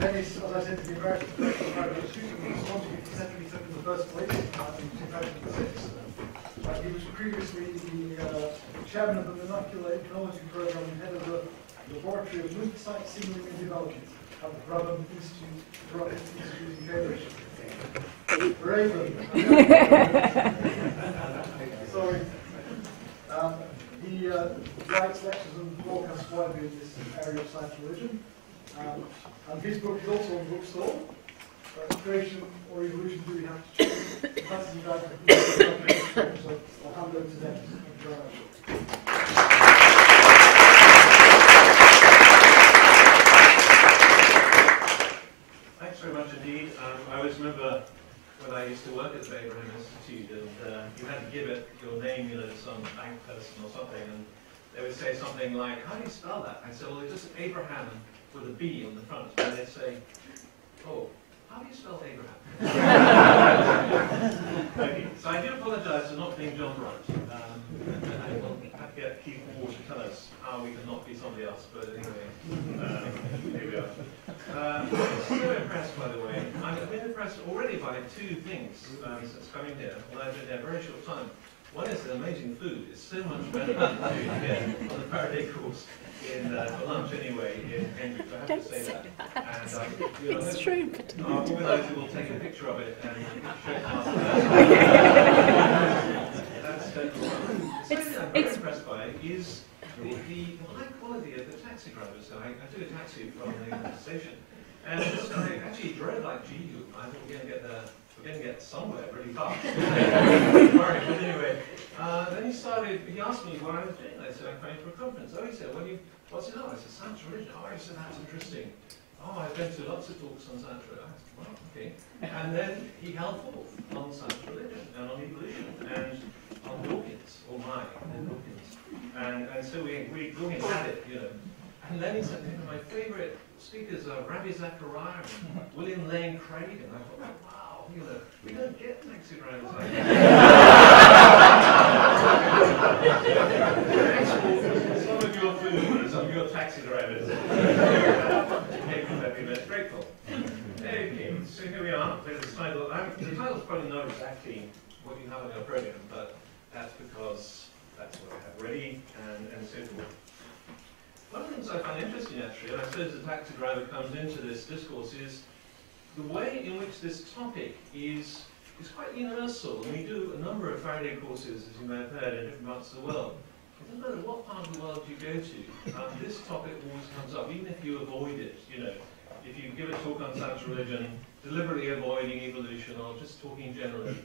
Denis, as I said, to the American graduate student, was wanted to centrally took in the first place in 2006. He was previously the chairman of the Molecular Immunology Program and head of the Laboratory of Multi-Site Signaling and Development at the Brabham Institute in Cambridge. Raven. Sorry. He writes lectures and broadcasts widely in this area of science religion. And his book is also on the bookstore. Creation or evolution, do we have to choose? That's the guide. So I'll hand over to Denis. Thank you very much. Thanks very much indeed. I always remember when I used to work at the Abraham Institute, and you had to give it your name, to some bank person or something, and they would say something like, "How do you spell that?" I'd say, "Well, it's just Abraham with a B on the front." And they'd say, "Oh, how do you spell Abraham?" Okay, so I do apologise for not being John Wright. I will have to get Keith Moore to tell us how we can not be somebody else, but anyway, here we are. I'm so impressed, by the way. I've been impressed already by two things since coming here, although I've been there a very short time. One is the amazing food. It's so much better than the food you get on the Faraday course for lunch anyway in Cambridge. I have to say that. And it's true. Our organiser will take a picture of it and show it after. That's totally right. The second thing I'm very impressed by is the high quality of the taxi drivers. So I took a taxi from the station, and this guy actually drove like, gee, I thought we're going to get somewhere really fast. But anyway, then he asked me what I was doing. I said, I'm coming for a conference. Oh, he said, what's it on? I said, science religion. Oh, he said, that's interesting. Oh, I've been to lots of talks on science religion. I said, well, okay. And then he held forth on science religion and on evolution and on Dawkins, or Mike and Dawkins. And so Dawkins had it, And then he said, my favourite speakers are Ravi Zachariah and William Lane Craig. And I thought, wow, we don't get taxi drivers like that. Some of your food and some of your taxi drivers. That's grateful. Okay, so here we are. There's the title. The title's probably not exactly what you have on your program, but that's because that's what I have ready and so forth. One of the things I find interesting, actually, and I suppose the taxi driver comes into this discourse, is the way in which this topic is quite universal. And we do a number of Faraday courses, as you may have heard, in different parts of the world. It doesn't matter what part of the world you go to, this topic always comes up, even if you avoid it. If you give a talk on science religion, deliberately avoiding evolution, or just talking generally,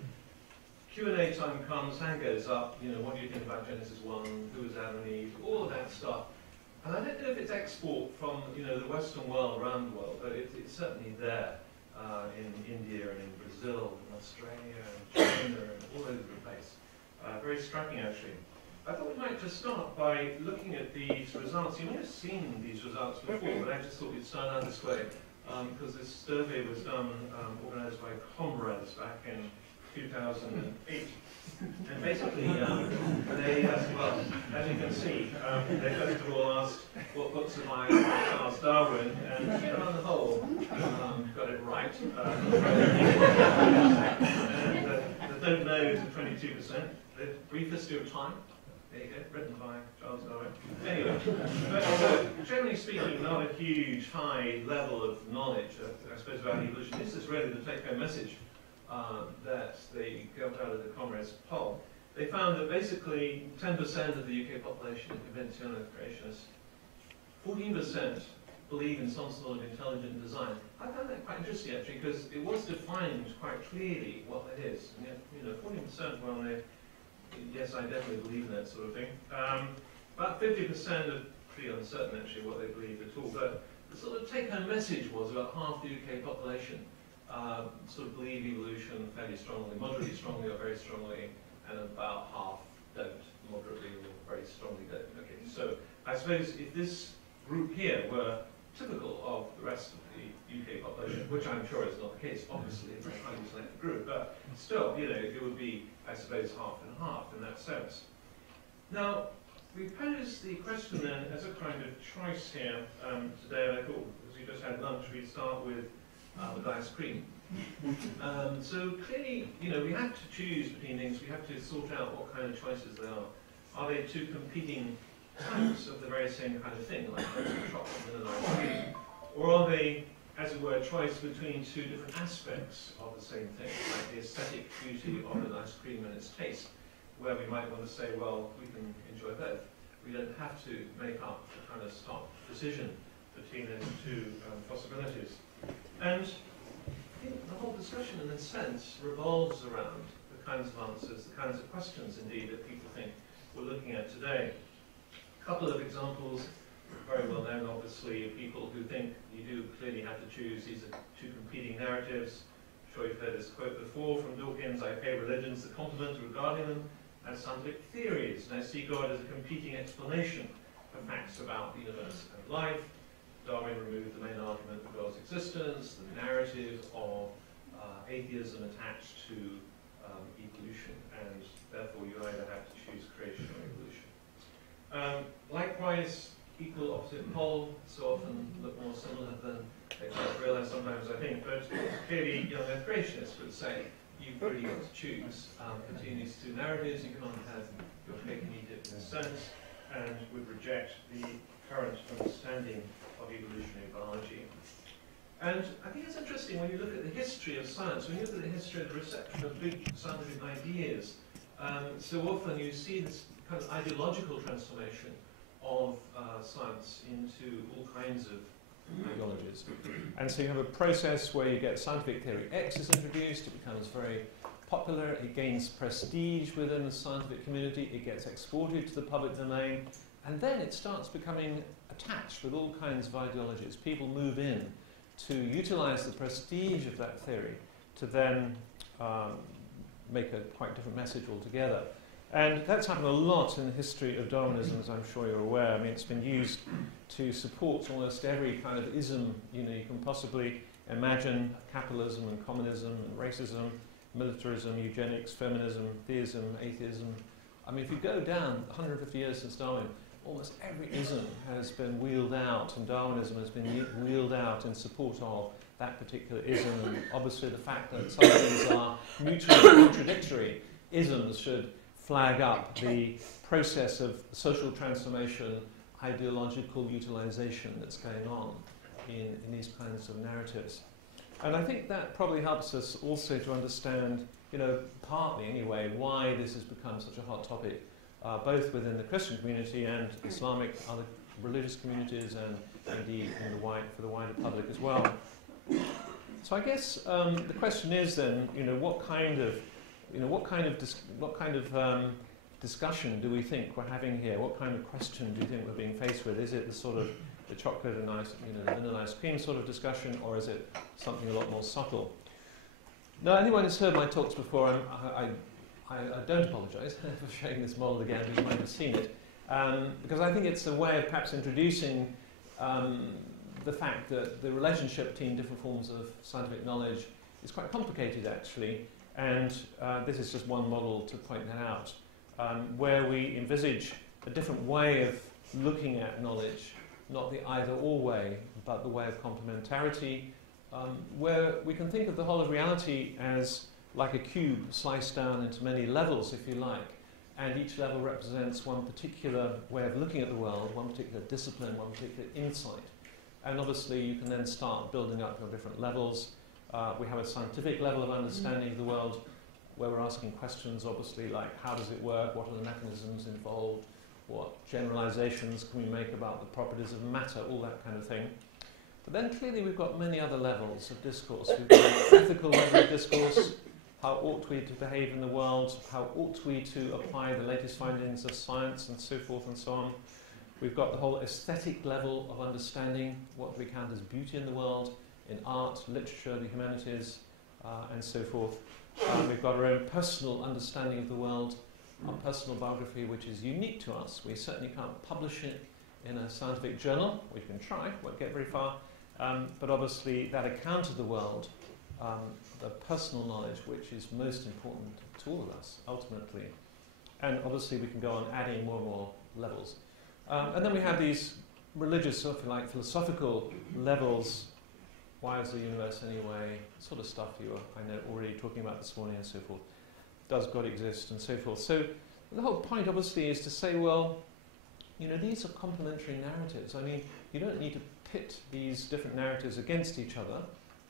Q&A time comes, hand goes up, what do you think about Genesis 1, who is Adam and Eve, all of that stuff. And I don't know if it's export from the Western world, around the world, but it's certainly there in India and in Brazil and Australia and China and all over the place. Very striking, actually. I thought we might just start by looking at these results. You may have seen these results before, but I just thought we'd start out this way because this survey was done, organised by Comrades back in 2008. And basically, they, well, as you can see, they first of all asked what books am I by Charles Darwin, and on the whole, got it right. And the don't know is 22%. The Brief History of Time, there you go, written by Charles Darwin. Anyway, but generally speaking, not a huge, high level of knowledge, I suppose, about evolution. This is really the take-home message that they got out of the Comrades poll. They found that basically 10% of the UK population are convinced you're a creationist. 14% believe in some sort of intelligent design. I found that quite interesting, actually, because it was defined quite clearly what that is. And yet, 14%, well, yes, I definitely believe in that sort of thing. About 50% are pretty uncertain, actually, what they believe at all. But the sort of take-home message was about half the UK population sort of believe evolution fairly strongly, moderately strongly, or very strongly, and about half don't, moderately or very strongly don't. Okay, so I suppose if this group here were typical of the rest of the UK population, which I'm sure is not the case, obviously, it's a highly selected group, but still, it would be, I suppose, half and half in that sense. Now, we posed the question then as a kind of choice here today, and I thought, as we just had lunch, we'd start with ice cream. So clearly, we have to choose between things. We have to sort out what kind of choices they are. Are they two competing types of the very same kind of thing, like chocolate and ice cream? Or are they, as it were, a choice between two different aspects of the same thing, like the aesthetic beauty of an ice cream and its taste, where we might want to say, well, we can enjoy both. We don't have to make up a kind of stark decision between those two possibilities. And I think the whole discussion, in a sense, revolves around the kinds of answers, the kinds of questions, indeed, that people think we're looking at today. A couple of examples, very well known, obviously, of people who think you do clearly have to choose. These are two competing narratives. I'm sure you've heard this quote before from Dawkins: I pay religions the compliment of regarding them as scientific theories, and I see God as a competing explanation of facts about the universe and life. Darwin removed the main argument for God's existence, the narrative of atheism attached to evolution, and therefore you either have to choose creation or evolution. Likewise, equal opposite pole so often look more similar than they quite realise sometimes, I think, but clearly young earth creationists would say you've really got to choose between these two narratives. You can't have your cake and eat it in a sense, and would reject the current understanding of evolutionary biology. And I think it's interesting when you look at the history of science, when you look at the history of the reception of big scientific ideas, so often you see this kind of ideological transformation of science into all kinds of ideologies. And so you have a process where you get scientific theory X is introduced, it becomes very popular, it gains prestige within the scientific community, it gets exported to the public domain, and then it starts becoming attached with all kinds of ideologies. People move in to utilize the prestige of that theory to then make a quite different message altogether. And that's happened a lot in the history of Darwinism, as I'm sure you're aware. I mean, it's been used to support almost every kind of ism you can possibly imagine: capitalism and communism and racism, militarism, eugenics, feminism, theism, atheism. I mean, if you go down 150 years since Darwin, almost every ism has been wheeled out, and Darwinism has been wheeled out in support of that particular ism. And obviously the fact that some things are mutually contradictory isms should flag up the process of social transformation, ideological utilization that's going on in these kinds of narratives. And I think that probably helps us also to understand, partly anyway, why this has become such a hot topic, both within the Christian community and Islamic, other religious communities, and indeed for the wider public as well. So I guess the question is then, what kind of discussion do we think we're having here? What kind of question do you think we're being faced with? Is it the sort of the chocolate and the vanilla ice cream sort of discussion, or is it something a lot more subtle? Now, anyone who's heard my talks before, I don't apologise for showing this model again, who might have seen it, because I think it's a way of perhaps introducing the fact that the relationship between different forms of scientific knowledge is quite complicated, actually. And this is just one model to point that out, where we envisage a different way of looking at knowledge, not the either-or way, but the way of complementarity, where we can think of the whole of reality as like a cube sliced down into many levels, if you like, and each level represents one particular way of looking at the world, one particular discipline, one particular insight. And obviously you can then start building up your different levels. We have a scientific level of understanding of the world where we're asking questions, obviously, like how does it work, what are the mechanisms involved, what generalizations can we make about the properties of matter, all that kind of thing. But then clearly we've got many other levels of discourse. We've got the ethical level of discourse. How ought we to behave in the world? How ought we to apply the latest findings of science, and so forth and so on? We've got the whole aesthetic level of understanding, what we count as beauty in the world, in art, literature, the humanities, and so forth. We've got our own personal understanding of the world, our personal biography, which is unique to us. We certainly can't publish it in a scientific journal. We can try, won't get very far. But obviously that account of the world, the personal knowledge, which is most important to all of us, ultimately. And obviously we can go on adding more and more levels. And then we have these religious, sort of like philosophical levels. Why is the universe anyway? Sort of stuff you were, I know, already talking about this morning and so forth. Does God exist and so forth? So the whole point obviously is to say, well, you know, these are complementary narratives. I mean, you don't need to pit these different narratives against each other.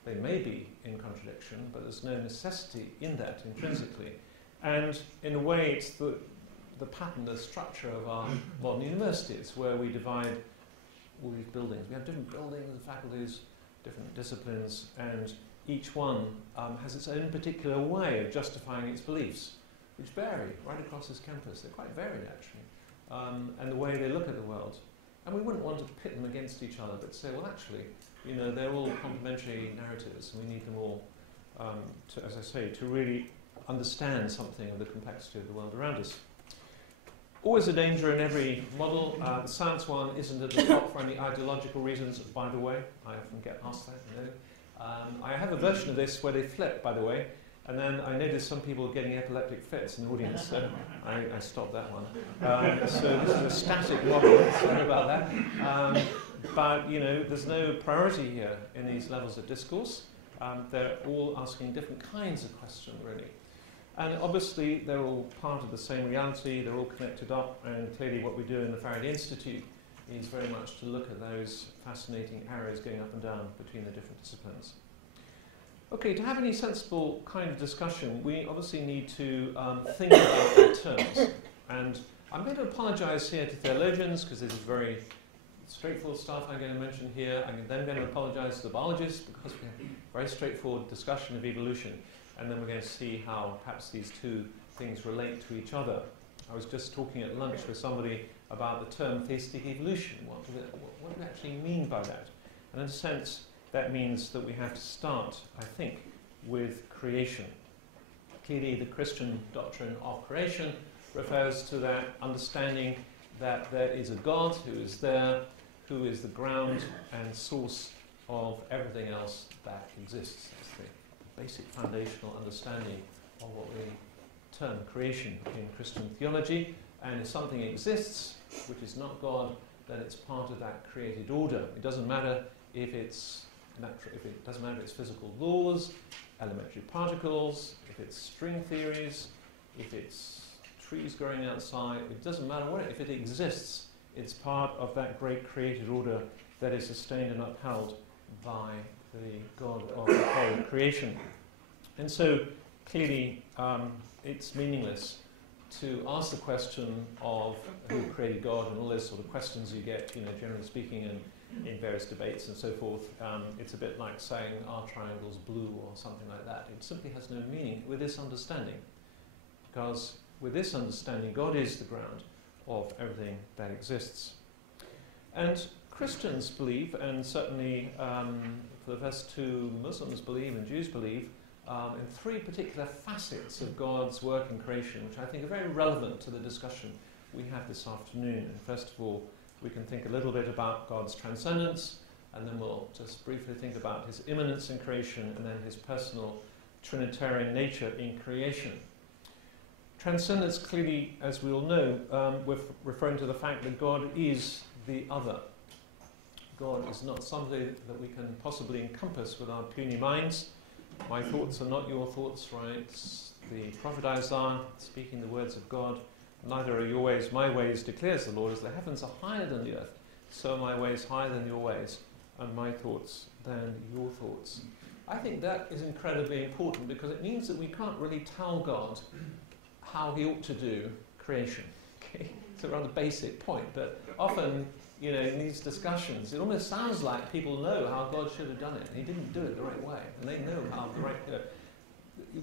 They may be in contradiction, but there's no necessity in that intrinsically. And in a way, it's the pattern, the structure of our modern universities, where we divide all these buildings. We have different buildings and faculties, different disciplines, and each one has its own particular way of justifying its beliefs, which vary right across this campus. They're quite varied, actually, and the way they look at the world. And we wouldn't want to pit them against each other, but say, well, actually, you know, they're all complementary narratives, and we need them all, to, as I say, to really understand something of the complexity of the world around us. Always a danger in every model. The science one isn't at the top for any ideological reasons, by the way. I often get asked that, you know. I have a version of this where they flip, by the way, and then I noticed some people getting epileptic fits in the audience, so I stopped that one. So this is a static model, sorry about that. But, you know, there's no priority here in these levels of discourse. They're all asking different kinds of questions, really. And obviously, they're all part of the same reality, they're all connected up, and clearly what we do in the Faraday Institute is very much to look at those fascinating arrows going up and down between the different disciplines. Okay, to have any sensible kind of discussion, we obviously need to think about the terms. And I'm going to apologize here to theologians, because this is very straightforward stuff I'm going to mention here. I'm then going to apologize to the biologists, because we have a very straightforward discussion of evolution. And then we're going to see how perhaps these two things relate to each other. I was just talking at lunch with somebody about the term theistic evolution. What do we actually mean by that? And in a sense, that means that we have to start, I think, with creation. Clearly, the Christian doctrine of creation refers to that understanding that there is a God who is there, who is the ground and source of everything else that exists. That's the basic foundational understanding of what we term creation in Christian theology. And if something exists which is not God, then it's part of that created order. It doesn't matter if it's natural, if it doesn't matter if it's physical laws, elementary particles, if it's string theories, if it's trees growing outside. It doesn't matter what. If it exists, it's part of that great created order that is sustained and upheld by the God of the whole creation. And so, clearly, it's meaningless to ask the question of who created God and all those sort of questions you get, you know, generally speaking, in various debates and so forth. It's a bit like saying, are triangles blue or something like that. It simply has no meaning with this understanding. Because with this understanding, God is the ground of everything that exists. And Christians believe, and certainly for the first two, Muslims believe and Jews believe, in three particular facets of God's work in creation, which I think are very relevant to the discussion we have this afternoon. And first of all, we can think a little bit about God's transcendence, and then we'll just briefly think about his immanence in creation, and then his personal Trinitarian nature in creation. Transcendence, clearly, as we all know, we're referring to the fact that God is the other. God is not something that we can possibly encompass with our puny minds. My thoughts are not your thoughts, right? The prophet Isaiah, speaking the words of God, neither are your ways my ways, declares the Lord. As the heavens are higher than the earth, so are my ways higher than your ways, and my thoughts than your thoughts. I think that is incredibly important, because it means that we can't really tell God how he ought to do creation. Okay? It's a rather basic point, but often, you know, in these discussions, it almost sounds like people know how God should have done it, and he didn't do it the right way, and they know how the right...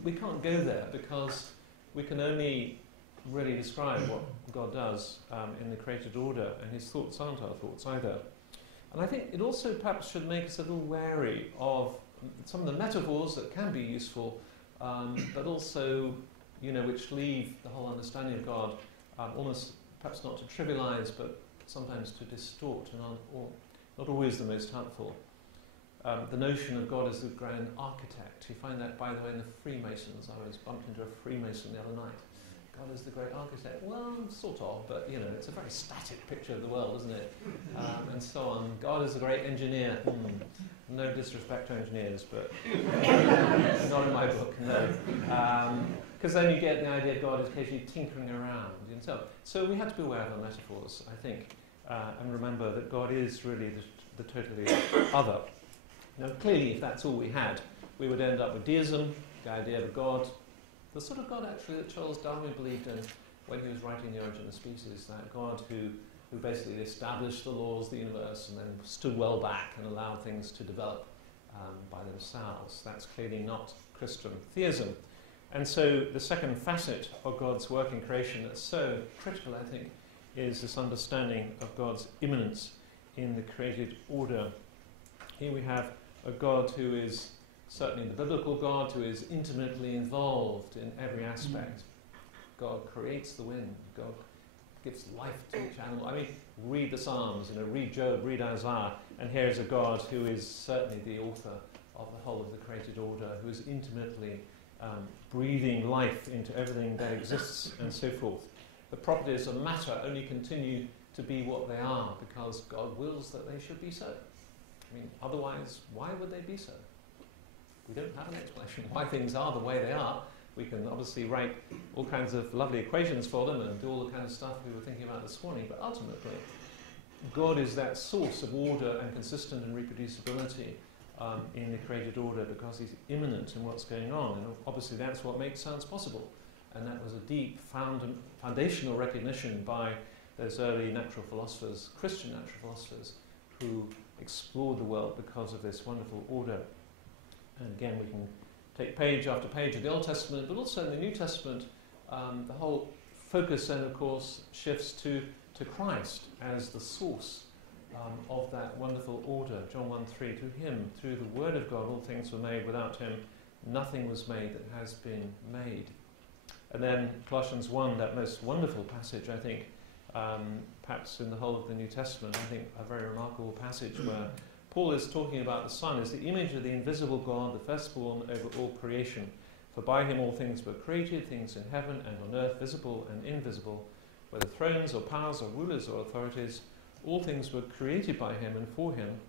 we can't go there, because we can only really describe what God does in the created order, and his thoughts aren't our thoughts either. And I think it also perhaps should make us a little wary of some of the metaphors that can be useful, but also, you know, which leave the whole understanding of God almost perhaps not to trivialize, but sometimes to distort, and not always the most helpful. The notion of God as the grand architect. You find that, by the way, in the Freemasons. I was bumped into a Freemason the other night. God is the great architect. Well, sort of, but you know, it's a very static picture of the world, isn't it? And so on. God is the great engineer. No disrespect to engineers, but not in my book, no. Because then you get the idea of God is occasionally tinkering around. So we have to be aware of the metaphors, I think, and remember that God is really the totally other. Now, clearly, if that's all we had, we would end up with deism, the idea of a God, the sort of God actually that Charles Darwin believed in when he was writing The Origin of Species, that God who basically established the laws of the universe and then stood well back and allowed things to develop by themselves. That's clearly not Christian theism. And so the second facet of God's work in creation that's so critical, I think, is this understanding of God's immanence in the created order. Here we have a God who is certainly the biblical God, who is intimately involved in every aspect. God creates the wind. God gives life to each animal. I mean, read the Psalms, read Job, read Isaiah, and here is a God who is certainly the author of the whole of the created order, who is intimately breathing life into everything that exists and so forth. The properties of matter only continue to be what they are because God wills that they should be so. I mean, otherwise, why would they be so? We don't have an explanation why things are the way they are. We can obviously write all kinds of lovely equations for them and do all the kind of stuff we were thinking about this morning, but ultimately, God is that source of order and consistent and reproducibility in the created order because he's immanent in what's going on. And obviously that's what makes science possible. And that was a deep foundational recognition by those early natural philosophers, Christian natural philosophers, who explored the world because of this wonderful order. And again, we can take page after page of the Old Testament, but also in the New Testament, the whole focus then, of course, shifts to Christ as the source of that wonderful order. John 1:3, through him, through the word of God, all things were made. Without him, nothing was made that has been made. And then Colossians 1, that most wonderful passage, I think, perhaps in the whole of the New Testament, I think a very remarkable passage where Paul is talking about the Son as the image of the invisible God, the firstborn over all creation. For by him all things were created, things in heaven and on earth, visible and invisible, whether thrones or powers or rulers or authorities, all things were created by him and for him.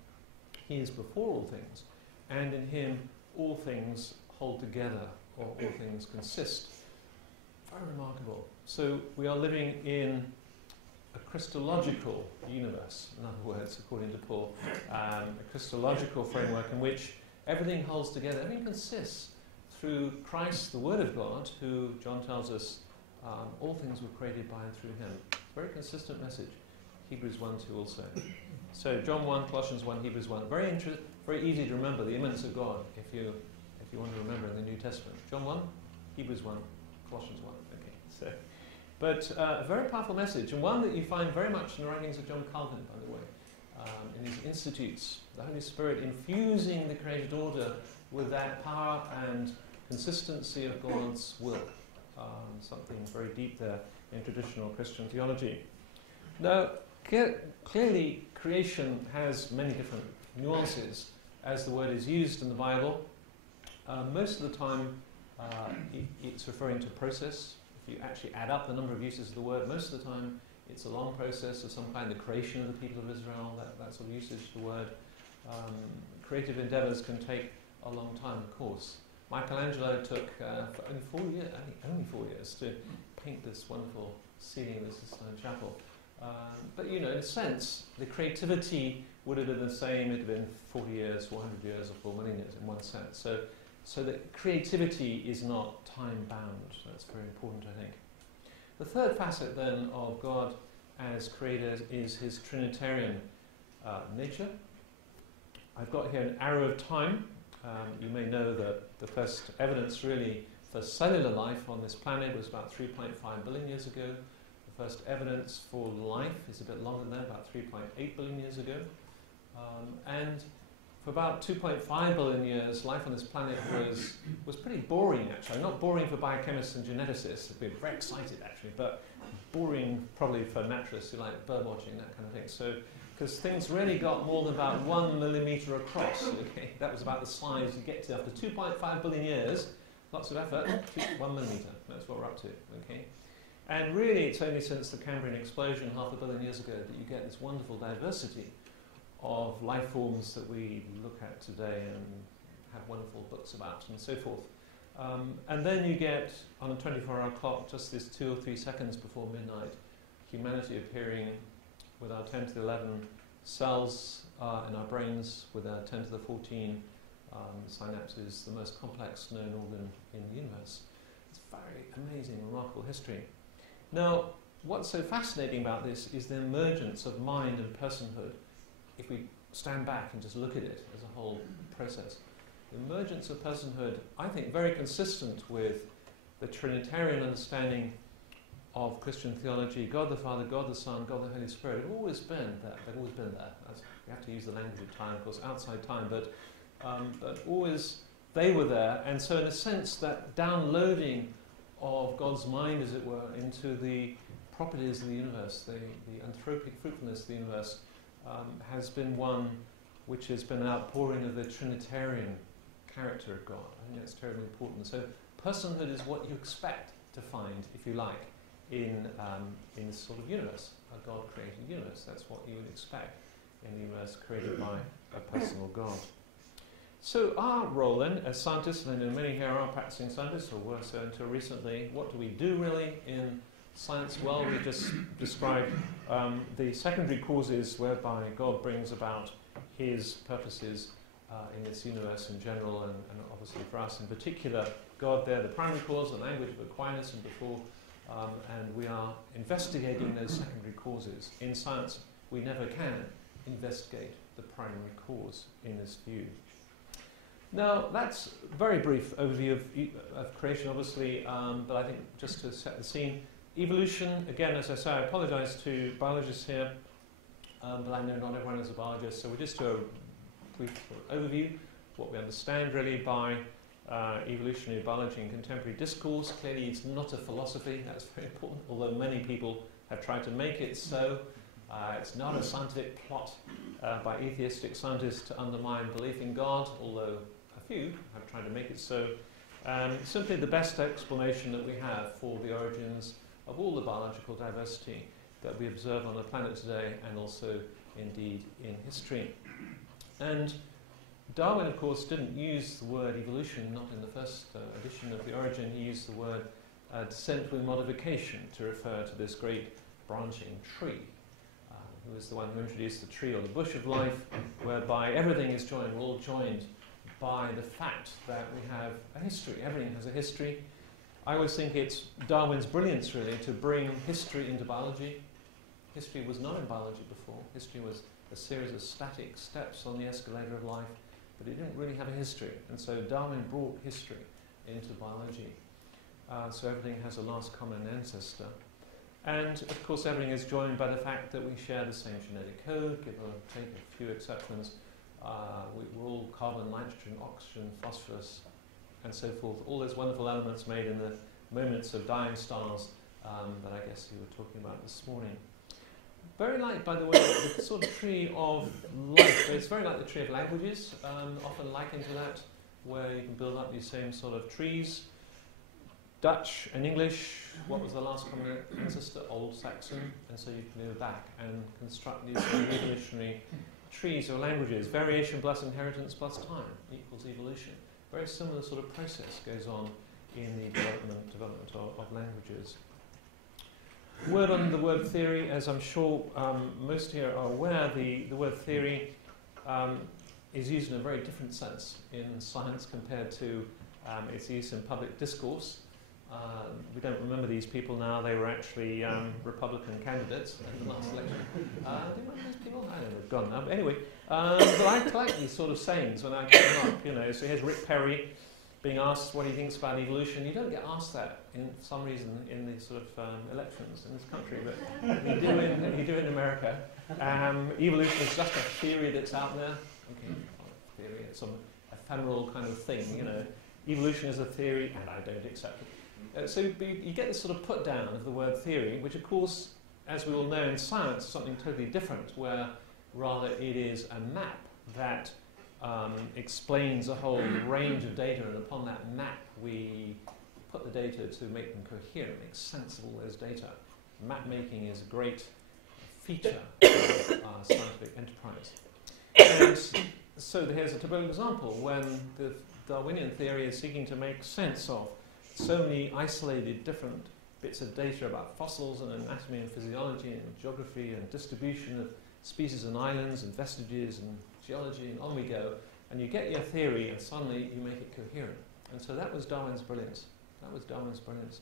He is before all things, and in him all things hold together, or all things consist. Very remarkable. So we are living in a Christological universe, in other words, according to Paul, a Christological framework in which everything holds together, everything consists through Christ, the Word of God, who, John tells us, all things were created by and through him. Very consistent message. Hebrews 1:2 also. So John 1, Colossians 1, Hebrews 1. Very easy to remember the immanence of God if you want to remember in the New Testament. John 1, Hebrews 1, Colossians 1. Okay, but a very powerful message, and one that you find very much in the writings of John Calvin, by the way, in his Institutes. The Holy Spirit infusing the created order with that power and consistency of God's will. Something very deep there in traditional Christian theology. Now, clearly, creation has many different nuances as the word is used in the Bible. Most of the time, it's referring to process. If you actually add up the number of uses of the word, most of the time it's a long process of some kind, the creation of the people of Israel, that sort of usage of the word. Creative endeavours can take a long time, of course. Michelangelo took for only 4 years to paint this wonderful ceiling of the Sistine Chapel. But in a sense, the creativity would have been the same. It would have been 40 years, 400 years, or 4 million years in one sense. So that creativity is not time-bound. That's very important, I think. The third facet, then, of God as creator is his Trinitarian nature. I've got here an arrow of time. You may know that the first evidence, really, for cellular life on this planet was about 3.5 billion years ago. The first evidence for life is a bit longer than that, about 3.8 billion years ago. And for about 2.5 billion years, life on this planet was pretty boring, actually. Not boring for biochemists and geneticists. They've been very excited, actually, but boring probably for naturalists who like bird watching, that kind of thing. So, because things really got more than about 1 millimetre across. Okay, that was about the size you get to after 2.5 billion years. Lots of effort, 1 millimetre. That's what we're up to. Okay, And really, it's only since the Cambrian explosion 500 million years ago that you get this wonderful diversity of life forms that we look at today and have wonderful books about and so forth. And then you get, on a 24-hour clock, just this 2 or 3 seconds before midnight, humanity appearing with our 10 to the 11 cells in our brains, with our 10 to the 14 synapses, the most complex known organ in the universe. It's very amazing, remarkable history. Now, what's so fascinating about this is the emergence of mind and personhood. If we stand back and just look at it as a whole process, the emergence of personhood, I think, very consistent with the Trinitarian understanding of Christian theology. God the Father, God the Son, God the Holy Spirit have always been there. They've always been there. We have to use the language of time, of course, outside time, but always they were there. And so in a sense, that downloading of God's mind, as it were, into the properties of the universe, the anthropic fruitfulness of the universe, has been one which has been an outpouring of the Trinitarian character of God. I think that's terribly important. So personhood is what you expect to find, if you like, in this sort of universe, a God-created universe. That's what you would expect in the universe created by a personal God. So our role then, as scientists, and I know many here are practicing scientists, or were so until recently, what do we do really in science? Well, we just described the secondary causes whereby God brings about his purposes in this universe in general, and obviously for us in particular. God there, the primary cause, the language of Aquinas and before, and we are investigating those secondary causes. In science, we never can investigate the primary cause in this view. Now, that's a very brief overview of creation, obviously, but I think just to set the scene, evolution, again, as I say, I apologise to biologists here, but I know not everyone is a biologist, so we'll just do a brief overview, what we understand really by evolutionary biology in contemporary discourse. Clearly it's not a philosophy, that's very important, although many people have tried to make it so. It's not a scientific plot by atheistic scientists to undermine belief in God, although a few have tried to make it so. Simply the best explanation that we have for the origins of all the biological diversity that we observe on the planet today, and also indeed in history. And Darwin, of course, didn't use the word evolution, not in the first edition of The Origin. He used the word descent with modification to refer to this great branching tree. Who was the one who introduced the tree or the bush of life, whereby everything is joined, we're all joined by the fact that we have a history. Everything has a history. I always think it's Darwin's brilliance, really, to bring history into biology. History was not in biology before. History was a series of static steps on the escalator of life, but it didn't really have a history. And so Darwin brought history into biology. So everything has a last common ancestor. And, of course, everything is joined by the fact that we share the same genetic code, give or take a few exceptions. We're all carbon, nitrogen, oxygen, phosphorus, and so forth. All those wonderful elements made in the moments of dying stars that I guess you were talking about this morning. Very like, by the way, the sort of tree of life. It's very like the tree of languages, often likened to that, where you can build up these same sort of trees. Dutch and English, what was the last common ancestor? Old Saxon, and so you can go back and construct these evolutionary trees or languages. Variation plus inheritance plus time equals evolution. Very similar sort of process goes on in the development of languages. Word on the word theory, as I'm sure most here are aware, the word theory is used in a very different sense in science compared to its use in public discourse. We don't remember these people now. They were actually Republican candidates in the last election. Do you remember those people? I don't know, they've gone now. But anyway, but I collect these sort of sayings when I come up, you know. So here's Rick Perry being asked what he thinks about evolution. You don't get asked that in some reason in these sort of elections in this country, but you do in America. Evolution is just a theory that's out there. Okay, theory, it's some ephemeral kind of thing, you know. Evolution is a theory, and I don't accept it. So you get this sort of put down of the word theory, which of course, as we all know in science, is something totally different, where rather it is a map that explains a whole range of data, and upon that map we put the data to make them coherent, make sense of all those data. Map making is a great feature of our scientific enterprise. And so here's a typical example when the Darwinian theory is seeking to make sense of so many isolated different bits of data about fossils and anatomy and physiology and geography and distribution of species and islands and vestiges and geology, and on we go. And you get your theory and suddenly you make it coherent. And so that was Darwin's brilliance. That was Darwin's brilliance,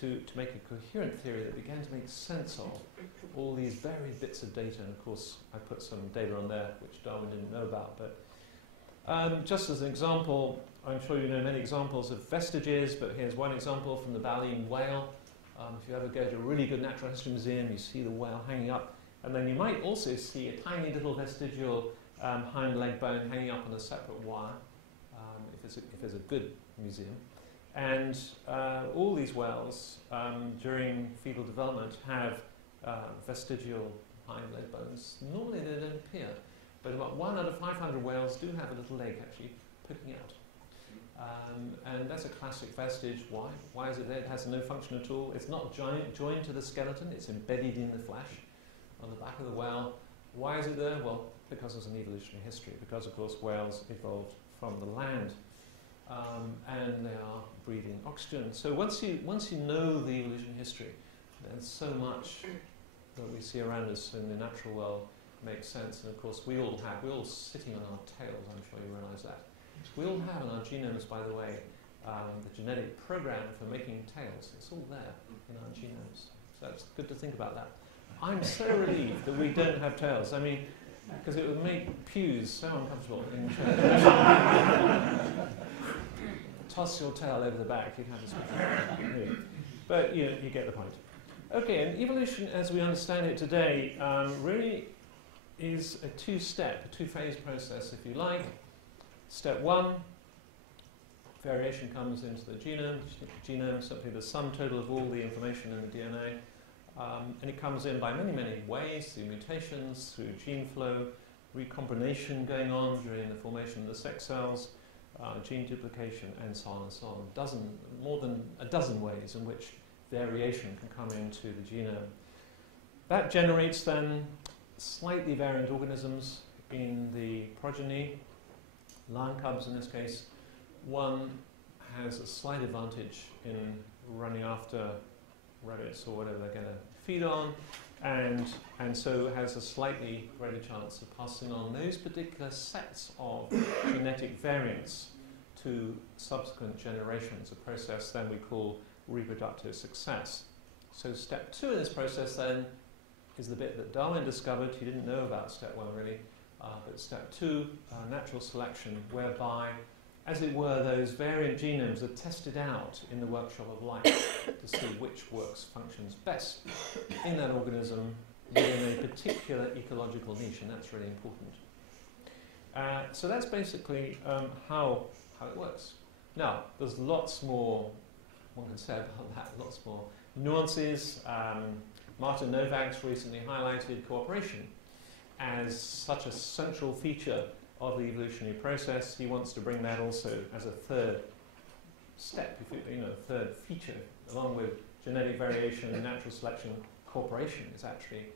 to make a coherent theory that began to make sense of all these varied bits of data. And of course, I put some data on there which Darwin didn't know about. But just as an example, I'm sure you know many examples of vestiges, but here's one example from the baleen whale. If you ever go to a really good natural history museum, you see the whale hanging up. And then you might also see a tiny little vestigial hind leg bone hanging up on a separate wire, if it's a good museum. And all these whales, during fetal development, have vestigial hind leg bones. Normally they don't appear, but about 1 out of 500 whales do have a little leg actually poking out. And that's a classic vestige. Why? Why is it there? It has no function at all. It's not joined to the skeleton. It's embedded in the flesh on the back of the whale. Why is it there? Well, because there's an evolutionary history. Because, of course, whales evolved from the land. And they are breathing oxygen. So once you know the evolution history, then so much that we see around us in the natural world makes sense. And of course, we're all sitting on our tails. I'm sure you realise that. We all have in our genomes, by the way, the genetic program for making tails. It's all there in our genomes. So it's good to think about that. I'm so relieved that we don't have tails. I mean, because it would make pews so uncomfortable in church. Toss your tail over the back, you'd have this picture. But you get the point. Okay, and evolution as we understand it today really is a two-phase process, if you like. Step 1, variation comes into the genome, simply the sum total of all the information in the DNA. And it comes in by many, many ways, through mutations, through gene flow, recombination going on during the formation of the sex cells, gene duplication, and so on and so on. More than a dozen ways in which variation can come into the genome. That generates then slightly variant organisms in the progeny. Lion cubs in this case. One has a slight advantage in running after rabbits or whatever they're going to feed on, and so has a slightly greater chance of passing on those particular sets of genetic variants to subsequent generations, a process then we call reproductive success. So step 2 in this process then is the bit that Darwin discovered. He didn't know about step 1 really, but step 2, natural selection, whereby, as it were, those variant genomes are tested out in the workshop of life to see which functions best in that organism within a particular ecological niche, and that's really important. So that's basically how it works. Now, there's lots more one can say about that, lots more nuances. Martin Novak's recently highlighted cooperation as such a central feature of the evolutionary process. He wants to bring that also as a third step, third feature, along with genetic variation and natural selection. Cooperation is actually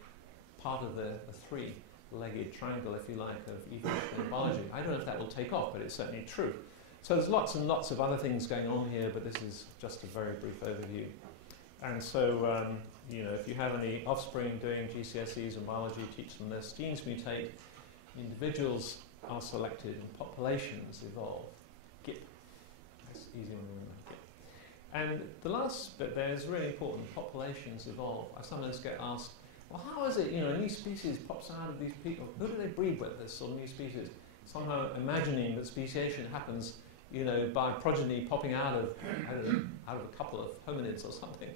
part of the three-legged triangle, if you like, of evolution and biology. I don't know if that will take off, but it's certainly true. So there's lots and lots of other things going on here, but this is just a very brief overview. And so, if you have any offspring doing GCSEs in biology, teach them this. Genes mutate, individuals are selected, and populations evolve. GIP. That's easy to remember. GIP. And the last bit there is really important. Populations evolve. I sometimes get asked, well, how is it, a new species pops out of these people? Who do they breed with, this sort of new species? Somehow imagining that speciation happens, by progeny popping out of a couple of hominids or something.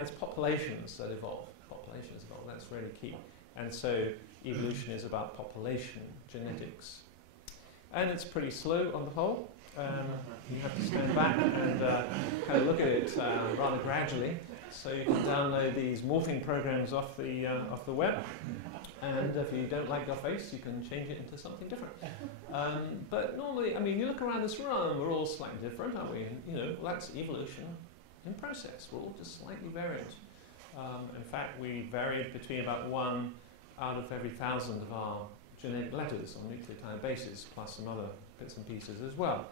It's populations that evolve. Populations evolve. That's really key. And so evolution is about population genetics. And it's pretty slow on the whole. You have to stand back and kind of look at it rather gradually. So you can download these morphing programs off the web, and if you don't like your face, you can change it into something different. But normally, I mean, you look around this room, we're all slightly different, aren't we? You know, that's evolution in process. We're all just slightly variant. In fact, we varied between about 1 out of every 1,000 of our genetic letters on a nucleotide basis, plus some other bits and pieces as well.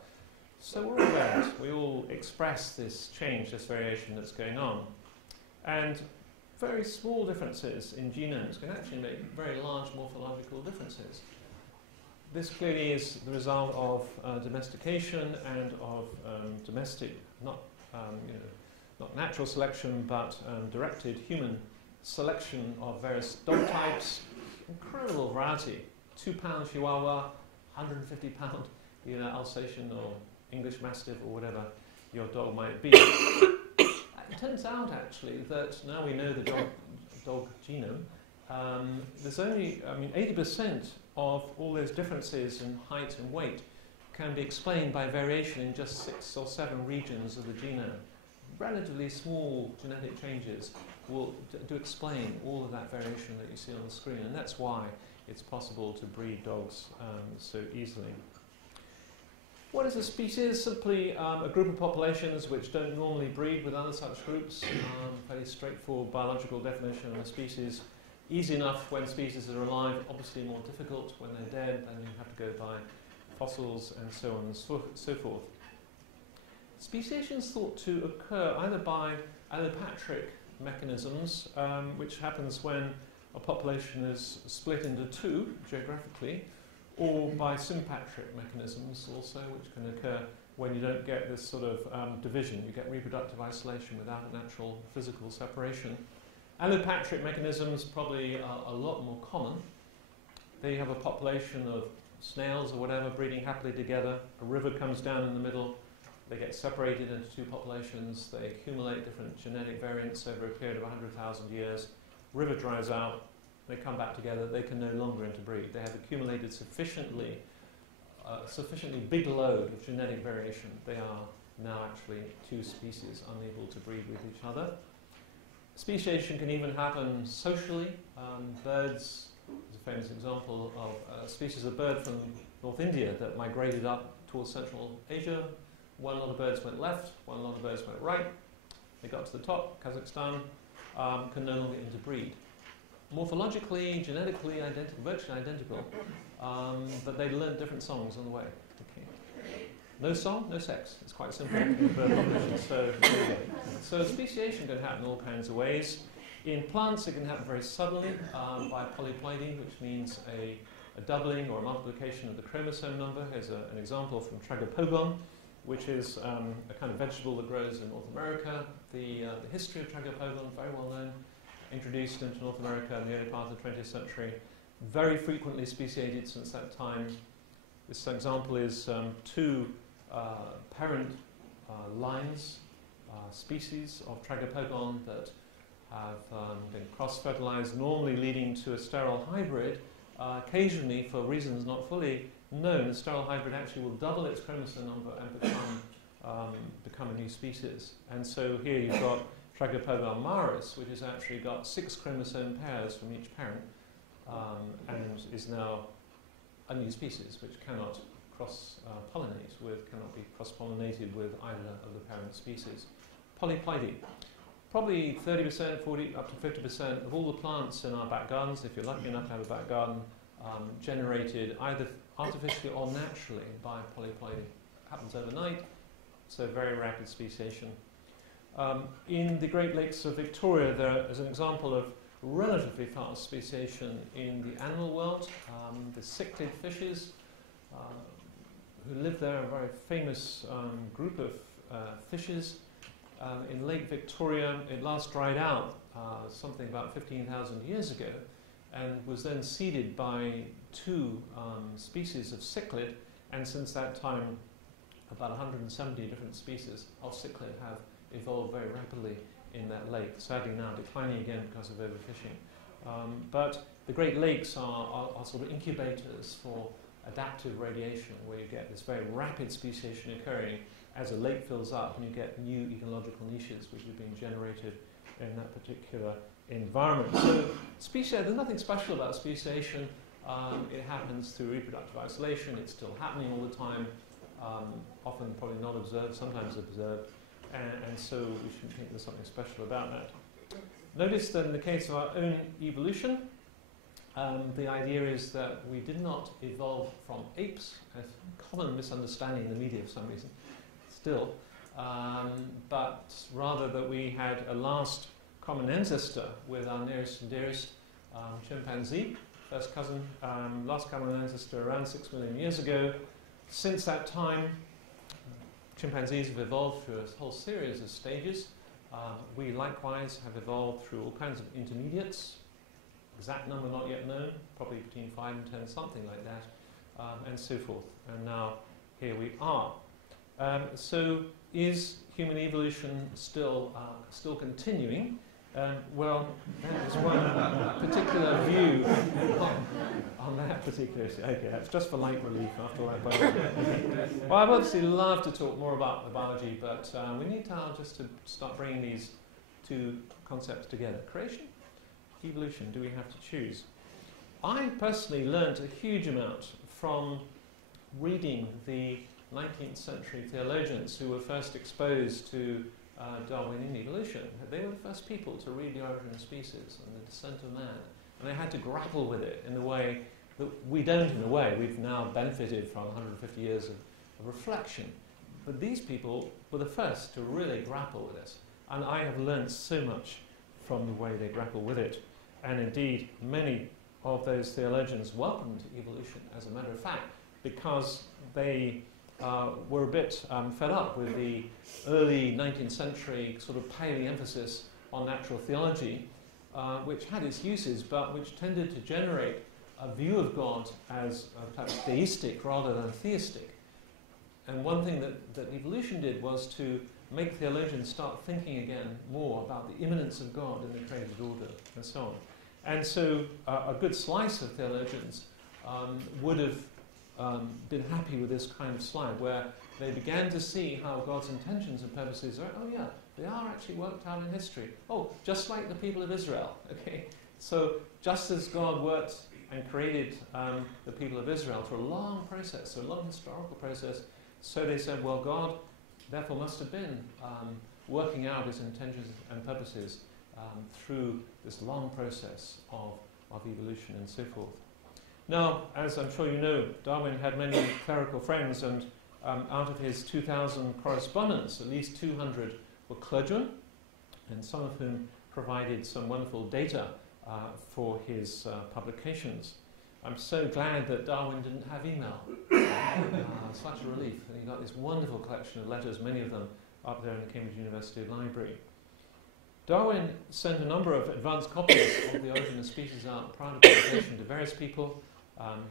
So we're all variant. We all express this change, this variation that's going on. And very small differences in genomes can actually make very large morphological differences. This clearly is the result of domestication and of domestic, not natural selection, but directed human selection of various dog types. Incredible variety. 2-pound Chihuahua, 150-pound, Alsatian or English Mastiff or whatever your dog might be. It turns out actually that now we know the dog genome. There's only, 80% of all those differences in height and weight can be explained by variation in just 6 or 7 regions of the genome. Relatively small genetic changes will do explain all of that variation that you see on the screen, and that's why it's possible to breed dogs so easily. What is a species? Simply a group of populations which don't normally breed with other such groups. Fairly straightforward biological definition of a species. Easy enough when species are alive, obviously more difficult when they're dead, and you have to go by fossils and so on and so forth. Speciation is thought to occur either by allopatric mechanisms, which happens when a population is split into 2 geographically, or by sympatric mechanisms also, which can occur when you don't get this sort of division. You get reproductive isolation without a natural physical separation. Allopatric mechanisms probably are a lot more common. There you have a population of snails or whatever breeding happily together. A river comes down in the middle. They get separated into 2 populations. They accumulate different genetic variants over a period of 100,000 years. River dries out. They come back together. They can no longer interbreed. They have accumulated sufficiently big load of genetic variation. They are now actually 2 species unable to breed with each other. Speciation can even happen socially. Birds is a famous example of a species of bird from North India that migrated up towards Central Asia. One lot of birds went left, one lot of birds went right. They got to the top, Kazakhstan, can no longer interbreed. Morphologically, genetically identical, virtually identical, but they learned different songs on the way. Okay. No song, no sex. It's quite simple in bird population. So speciation can happen in all kinds of ways. In plants, it can happen very suddenly by polyploidy, which means a doubling or a multiplication of the chromosome number. Here's an example from Tragopogon, which is a kind of vegetable that grows in North America. The history of Tragopogon, very well known, introduced into North America in the early part of the 20th century, very frequently speciated since that time. This example is 2 parent lines, species of Tragopogon that have been cross-fertilized, normally leading to a sterile hybrid. Occasionally, for reasons not fully known, the sterile hybrid actually will double its chromosome number and become a new species. And so here you've got Tragopogon maris, which has actually got 6 chromosome pairs from each parent, and is now a new species which cannot cannot be cross-pollinated with either of the parent species. Polyploidy. Probably 30%, 40, up to 50% of all the plants in our back gardens, if you're lucky enough to have a back garden, generated either artificially or naturally by polyploidy. It happens overnight, so very rapid speciation. In the Great Lakes of Victoria, there is an example of relatively fast speciation in the animal world. The cichlid fishes who live there, a very famous group of fishes. In Lake Victoria, it last dried out something about 15,000 years ago and was then seeded by 2 species of cichlid, and since that time about 170 different species of cichlid have evolved very rapidly in that lake, sadly now declining again because of overfishing. But the Great Lakes are sort of incubators for adaptive radiation, where you get this very rapid speciation occurring as a lake fills up and you get new ecological niches which are being generated in that particular environment. So speciation, there's nothing special about speciation. It happens through reproductive isolation. It's still happening all the time, often probably not observed, sometimes observed, and so we shouldn't think there's something special about that. Notice that in the case of our own evolution, the idea is that we did not evolve from apes, a common misunderstanding in the media for some reason, still, but rather that we had a last common ancestor with our nearest and dearest chimpanzee, first cousin, last common ancestor around 6 million years ago. Since that time, chimpanzees have evolved through a whole series of stages. We likewise have evolved through all kinds of intermediates, exact number not yet known, probably between 5 and 10, something like that, and so forth. And now here we are. So is human evolution still continuing? Well, that is one particular view on that particular issue. Okay, that's just for light relief after all that biology. Well, I'd obviously love to talk more about the biology, but we need time just to start bringing these two concepts together. Creation, evolution, do we have to choose? I personally learnt a huge amount from reading the 19th century theologians who were first exposed to Darwinian evolution. They were the first people to read The Origin of Species and The Descent of Man, and they had to grapple with it in the way that we don't, in a way. We've now benefited from 150 years of reflection. But these people were the first to really grapple with it, and I have learned so much from the way they grapple with it. And indeed, many of those theologians welcomed evolution, as a matter of fact, because they were a bit fed up with the early 19th century sort of paley emphasis on natural theology, which had its uses, but which tended to generate a view of God as perhaps deistic rather than theistic. And one thing that evolution did was to make theologians start thinking again more about the immanence of God in the created order and so on. And so a good slice of theologians would have been happy with this kind of slide, where they began to see how God's intentions and purposes are, oh yeah, they are actually worked out in history. Oh, just like the people of Israel, okay? So just as God worked and created the people of Israel through a long process, a long historical process, so they said, well, God therefore must have been working out his intentions and purposes through this long process of evolution and so forth. Now, as I'm sure you know, Darwin had many clerical friends, and out of his 2,000 correspondents, at least 200 were clergymen, and some of whom provided some wonderful data for his publications. I'm so glad that Darwin didn't have email. Such a relief. And he got this wonderful collection of letters, many of them up there in the Cambridge University Library. Darwin sent a number of advanced copies of The Origin of Species out prior to publication to various people.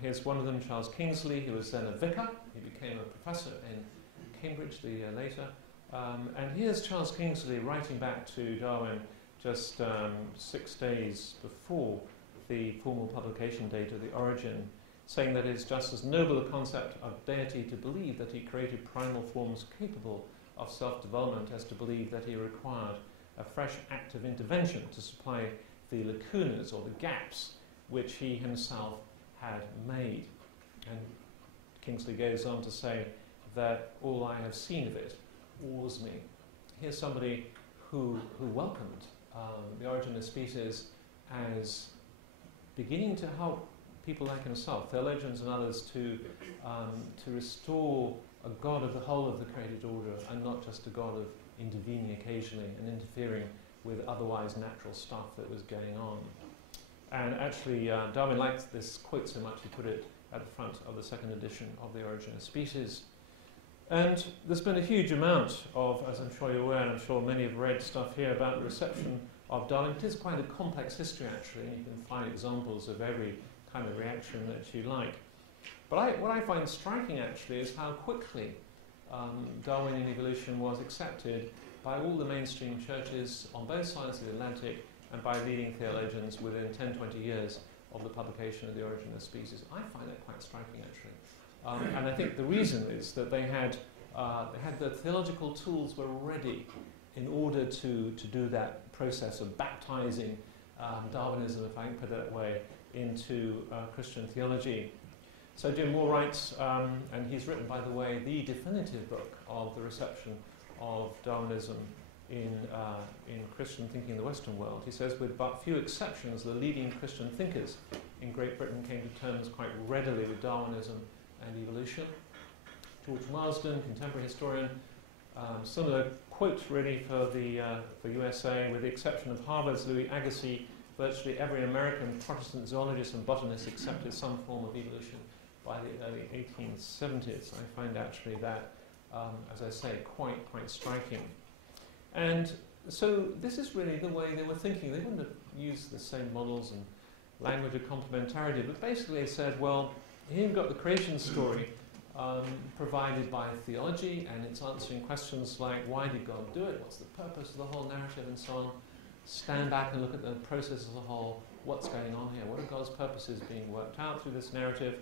Here's one of them, Charles Kingsley, who was then a vicar. He became a professor in Cambridge the year later. And here's Charles Kingsley writing back to Darwin just 6 days before the formal publication date of The Origin, saying that it's just as noble a concept of deity to believe that he created primal forms capable of self-development as to believe that he required a fresh act of intervention to supply the lacunas or the gaps which he himself had made. And Kingsley goes on to say that all I have seen of it awes me. Here's somebody who welcomed The Origin of Species as beginning to help people like himself, theologians and others, to restore a God of the whole of the created order and not just a God of intervening occasionally and interfering with otherwise natural stuff that was going on. And actually, Darwin liked this quote so much he put it at the front of the second edition of The Origin of Species. And there's been a huge amount of, as I'm sure you're aware, and I'm sure many have read stuff here about the reception of Darwin. It is quite a complex history, actually, and you can find examples of every kind of reaction that you like. But what I find striking, actually, is how quickly Darwinian evolution was accepted by all the mainstream churches on both sides of the Atlantic and by leading theologians within 10-20 years of the publication of The Origin of Species. I find that quite striking, actually. And I think the reason is that they had the theological tools were ready in order to do that process of baptizing Darwinism, if I can put it that way, into Christian theology. So Jim Moore writes, and he's written, by the way, the definitive book of the reception of Darwinism in Christian thinking in the Western world. He says, with but few exceptions, the leading Christian thinkers in Great Britain came to terms quite readily with Darwinism and evolution. George Marsden, contemporary historian, similar quote really for USA, with the exception of Harvard's Louis Agassiz, virtually every American Protestant zoologist and botanist accepted some form of evolution by the early 1870s. I find actually that, as I say, quite striking. And so this is really the way they were thinking. They wouldn't have used the same models and language of complementarity, but basically they said, well, here you've got the creation story provided by theology, and it's answering questions like, why did God do it? What's the purpose of the whole narrative, and so on. Stand back and look at the process as a whole. What's going on here? What are God's purposes being worked out through this narrative?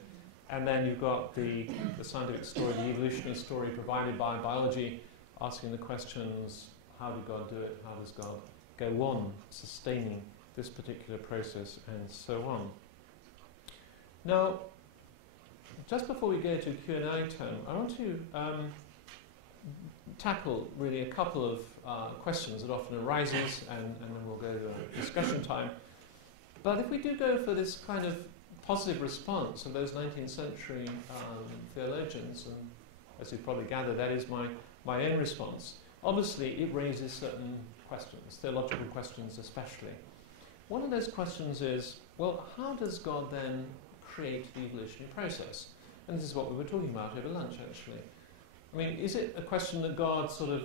And then you've got the scientific story, the evolutionary story provided by biology, asking the questions, how did God do it? How does God go on sustaining this particular process, and so on. Now, just before we go to Q&A term, I want to tackle really a couple of questions that often arises, and then we'll go to a discussion time. But if we do go for this kind of positive response of those 19th century theologians, and as you've probably gathered, that is my own response, obviously it raises certain questions, theological questions especially. One of those questions is, well, how does God then create the evolutionary process? And this is what we were talking about over lunch, actually. I mean, is it a question that God sort of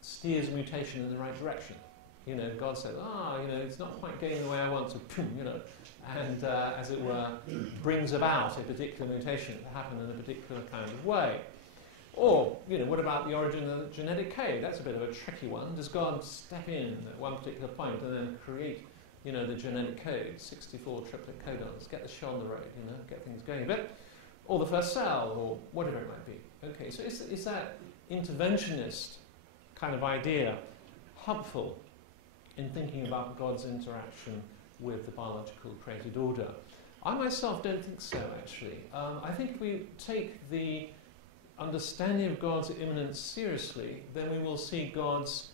steers mutation in the right direction? You know, God says, it's not quite going the way I want to, and as it were, brings about a particular mutation to happen in a particular kind of way. Or, what about the origin of the genetic code? That's a bit of a tricky one. Does God step in at one particular point and then create, the genetic code, 64 triplet codons, get the show on the road, get things going a bit? Or the first cell, or whatever it might be. Okay, so is that interventionist kind of idea helpful in thinking about God's interaction with the biological created order? I myself don't think so, actually. I think if we take the understanding of God's immanence seriously, then we will see God's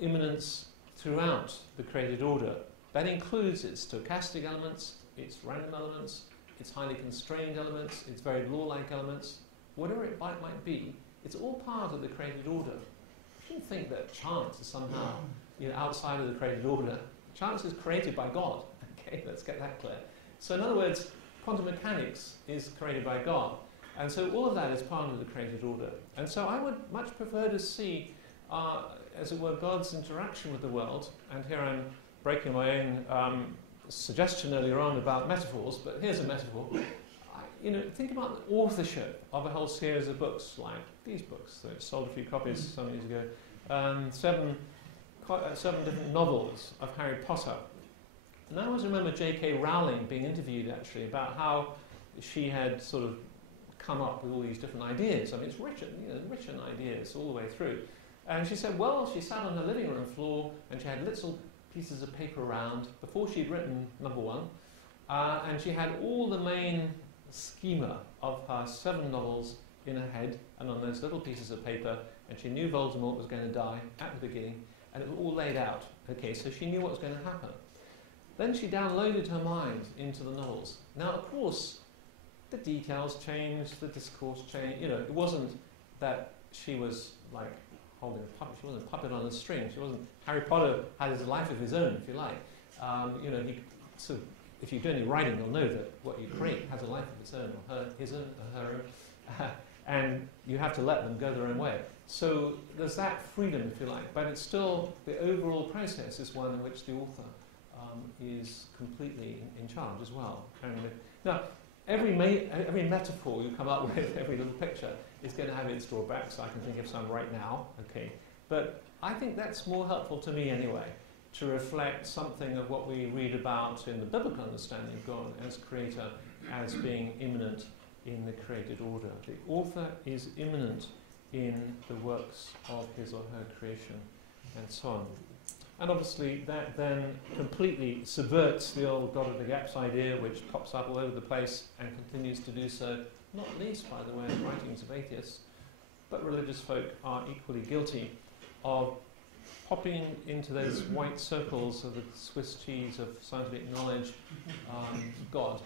immanence throughout the created order. That includes its stochastic elements, its random elements, its highly constrained elements, its very law-like elements, whatever it might be, it's all part of the created order. You shouldn't think that chance is somehow outside of the created order. Chance is created by God. Okay, let's get that clear. So in other words, quantum mechanics is created by God. And so all of that is part of the created order. And so I would much prefer to see, as it were, God's interaction with the world. And here I'm breaking my own suggestion earlier on about metaphors, but here's a metaphor. Think about the authorship of a whole series of books, like these books that sold a few copies some years ago. 7 different novels of Harry Potter. And I always remember J.K. Rowling being interviewed, actually, about how she had sort of come up with all these different ideas. I mean, it's rich in ideas all the way through. And she said, well, she sat on her living room floor and she had little pieces of paper around before she'd written number 1. And she had all the main schema of her 7 novels in her head and on those little pieces of paper. And she knew Voldemort was going to die at the beginning. And it was all laid out. Okay, so she knew what was going to happen. Then she downloaded her mind into the novels. Now, of course, the details changed, the discourse changed. It wasn't that she was like holding a puppet. She wasn't a puppet on a string. She wasn't. Harry Potter had his life of his own, if you like. If you do any writing, you'll know that what you create has a life of its own, or his own, or her own, and you have to let them go their own way. So there's that freedom, if you like, but it's still the overall process is one in which the author is completely in charge as well. Now, every metaphor you come up with, every little picture, is going to have its drawbacks. I can think of some right now, okay? But I think that's more helpful to me anyway, to reflect something of what we read about in the biblical understanding of God as creator, as being immanent in the created order. The author is immanent in the works of his or her creation, and so on. And obviously that then completely subverts the old God of the Gaps idea, which pops up all over the place and continues to do so, not least, by the way, in writings of atheists, but religious folk are equally guilty of popping into those white circles of the Swiss cheese of scientific knowledge, God,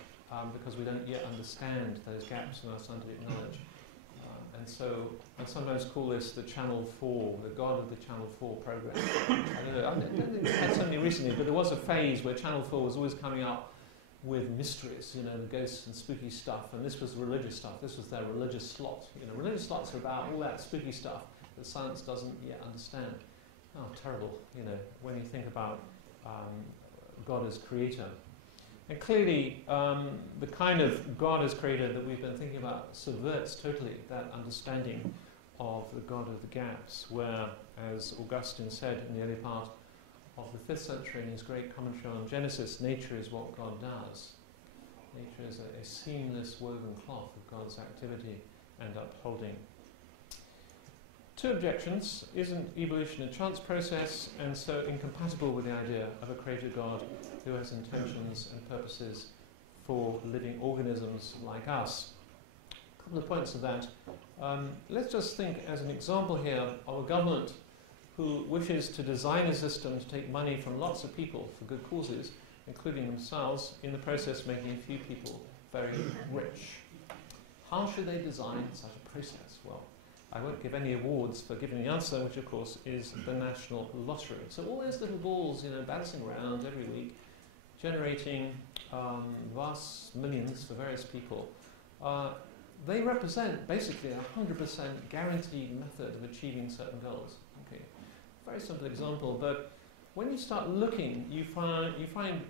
because we don't yet understand those gaps in our scientific knowledge. And so I sometimes call this the Channel 4, the God of the Channel 4 program. I don't think we had so many recently, but there was a phase where Channel 4 was always coming up with mysteries, you know, the ghosts and spooky stuff, and this was religious stuff. This was their religious slot. You know, religious slots are about all that spooky stuff that science doesn't yet understand. Oh, terrible, you know, when you think about God as creator. And clearly, the kind of God as creator that we've been thinking about subverts totally that understanding of the God of the gaps, where, as Augustine said in the early part of the 5th century in his great commentary on Genesis, nature is what God does. Nature is a seamless woven cloth of God's activity and upholding. 2 objections. Isn't evolution a chance process, and so incompatible with the idea of a creator God who has intentions and purposes for living organisms like us? A couple of points of that. Let's just think as an example here of a government who wishes to design a system to take money from lots of people for good causes, including themselves, in the process making a few people very rich. How should they design such a process? Well, I won't give any awards for giving the answer, which of course is the national lottery. So all those little balls, you know, bouncing around every week, generating vast millions for various people, they represent basically a 100% guaranteed method of achieving certain goals. Okay, very simple example, but when you start looking, you find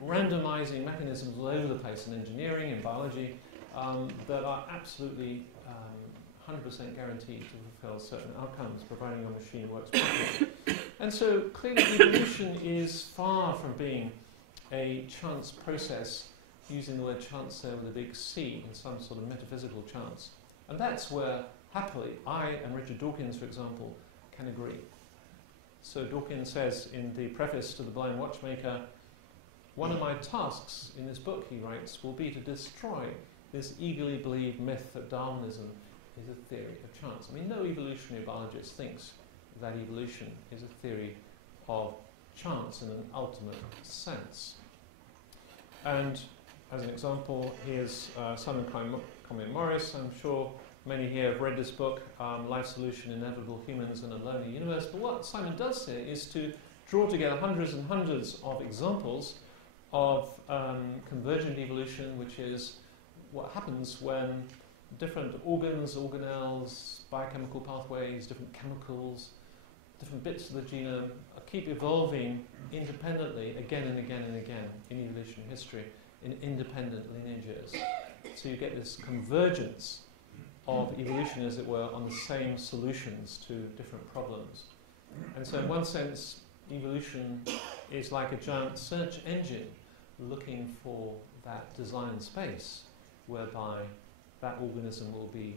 randomizing mechanisms all over the place in engineering and biology that are absolutely 100% guaranteed to fulfill certain outcomes, providing your machine works properly. And so clearly evolution is far from being a chance process, using the word chance there with a big C, in some sort of metaphysical chance. And that's where, happily, I and Richard Dawkins, for example, can agree. So Dawkins says in the preface to The Blind Watchmaker, one of my tasks in this book, he writes, will be to destroy this eagerly believed myth that Darwinism is a theory of chance. I mean, no evolutionary biologist thinks that evolution is a theory of chance in an ultimate sense. And as an example, here's Simon Conway Morris. I'm sure many here have read this book, Life Solution, Inevitable Humans in a Lonely Universe. But what Simon does here is to draw together hundreds and hundreds of examples of convergent evolution, which is what happens when different organs, organelles, biochemical pathways, different chemicals, different bits of the genome keep evolving independently again and again and again in evolutionary history in independent lineages. So you get this convergence of evolution, as it were, on the same solutions to different problems. And so in one sense, evolution is like a giant search engine looking for that design space whereby that organism will be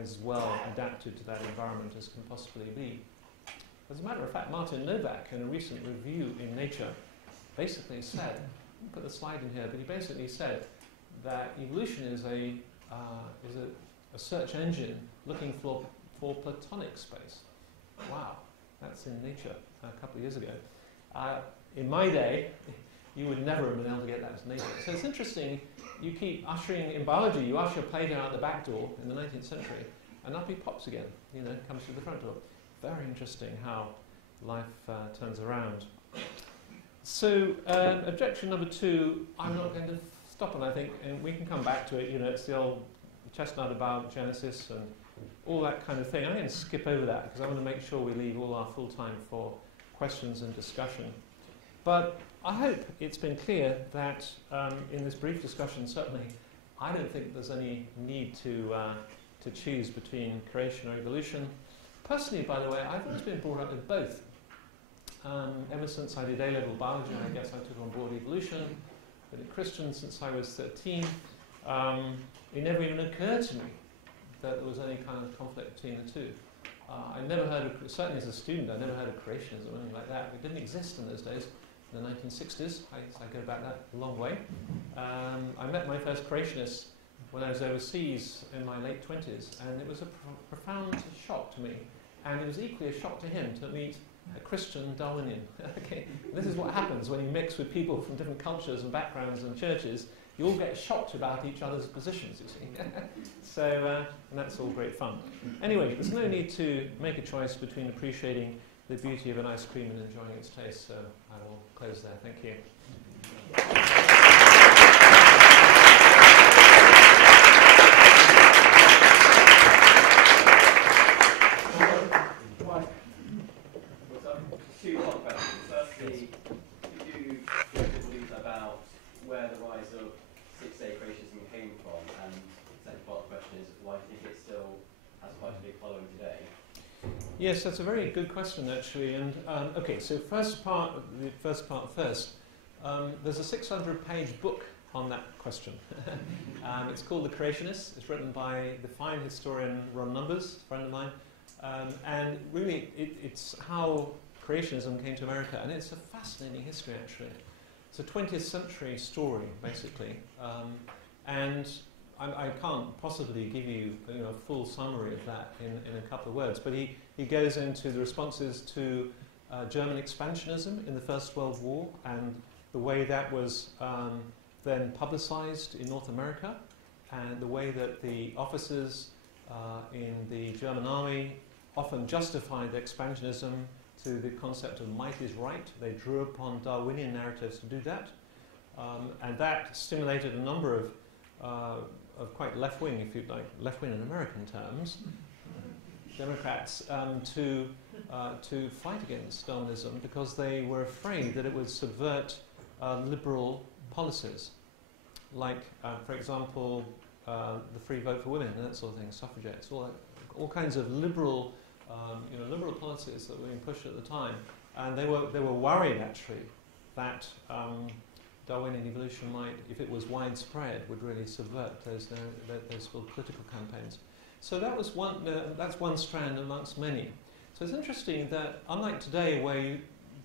as well adapted to that environment as can possibly be. As a matter of fact, Martin Novak, in a recent review in Nature, basically said, I'll put the slide in here, but he basically said that evolution is a search engine looking for platonic space. Wow, that's in Nature a couple of years ago. In my day, you would never have been able to get that as Nature. So it's interesting, you keep ushering, in biology, you usher Plato out the back door in the 19th century, and up he pops again, you know, comes through the front door. Very interesting how life turns around. So, objection number 2, I'm not going to stop on, I think, and we can come back to it, you know, it's the old chestnut about Genesis and all that kind of thing. I'm going to skip over that because I want to make sure we leave all our full time for questions and discussion. But I hope it's been clear that in this brief discussion, certainly, I don't think there's any need to choose between creation or evolution. Personally, by the way, I've always been brought up with both. Ever since I did A-level biology, I guess I took on board evolution. Been a Christian since I was 13. It never even occurred to me that there was any kind of conflict between the two. I never heard of, certainly as a student, I never heard of creationism or anything like that. It didn't exist in those days, in the 1960s. I go back that a long way. I met my first creationists when I was overseas in my late 20s, and it was a profound shock to me. And it was equally a shock to him to meet a Christian Darwinian. Okay, this is what happens when you mix with people from different cultures and backgrounds and churches. You all get shocked about each other's positions, you see. So, and that's all great fun. Anyway, there's no need to make a choice between appreciating the beauty of an ice cream and enjoying its taste, so I will close there. Thank you. Two hot questions. Firstly, could you talk a little about where the rise of six-day creationism came from? And the second part of the question is, why do you think it still has quite a big following today? Yes, that's a very good question, actually. And okay, so first part first. There's a 600-page book on that question. It's called The Creationists. It's written by the fine historian Ron Numbers, a friend of mine. And really, it's how creationism came to America, and it's a fascinating history, actually. It's a 20th century story, basically, and I can't possibly give you, a full summary of that in a couple of words, but he goes into the responses to German expansionism in the First World War, and the way that was then publicized in North America, and the way that the officers in the German army often justified expansionism to the concept of might is right. They drew upon Darwinian narratives to do that. And that stimulated a number of quite left-wing, if you'd like, left-wing in American terms, Democrats to fight against Darwinism because they were afraid that it would subvert liberal policies, like, for example, the free vote for women and that sort of thing, suffragettes, all kinds of liberal liberal policies that were being pushed at the time, and they were worried actually that Darwinian evolution might, if it was widespread, would really subvert those political campaigns. So that was that's one strand amongst many. So it's interesting that unlike today, where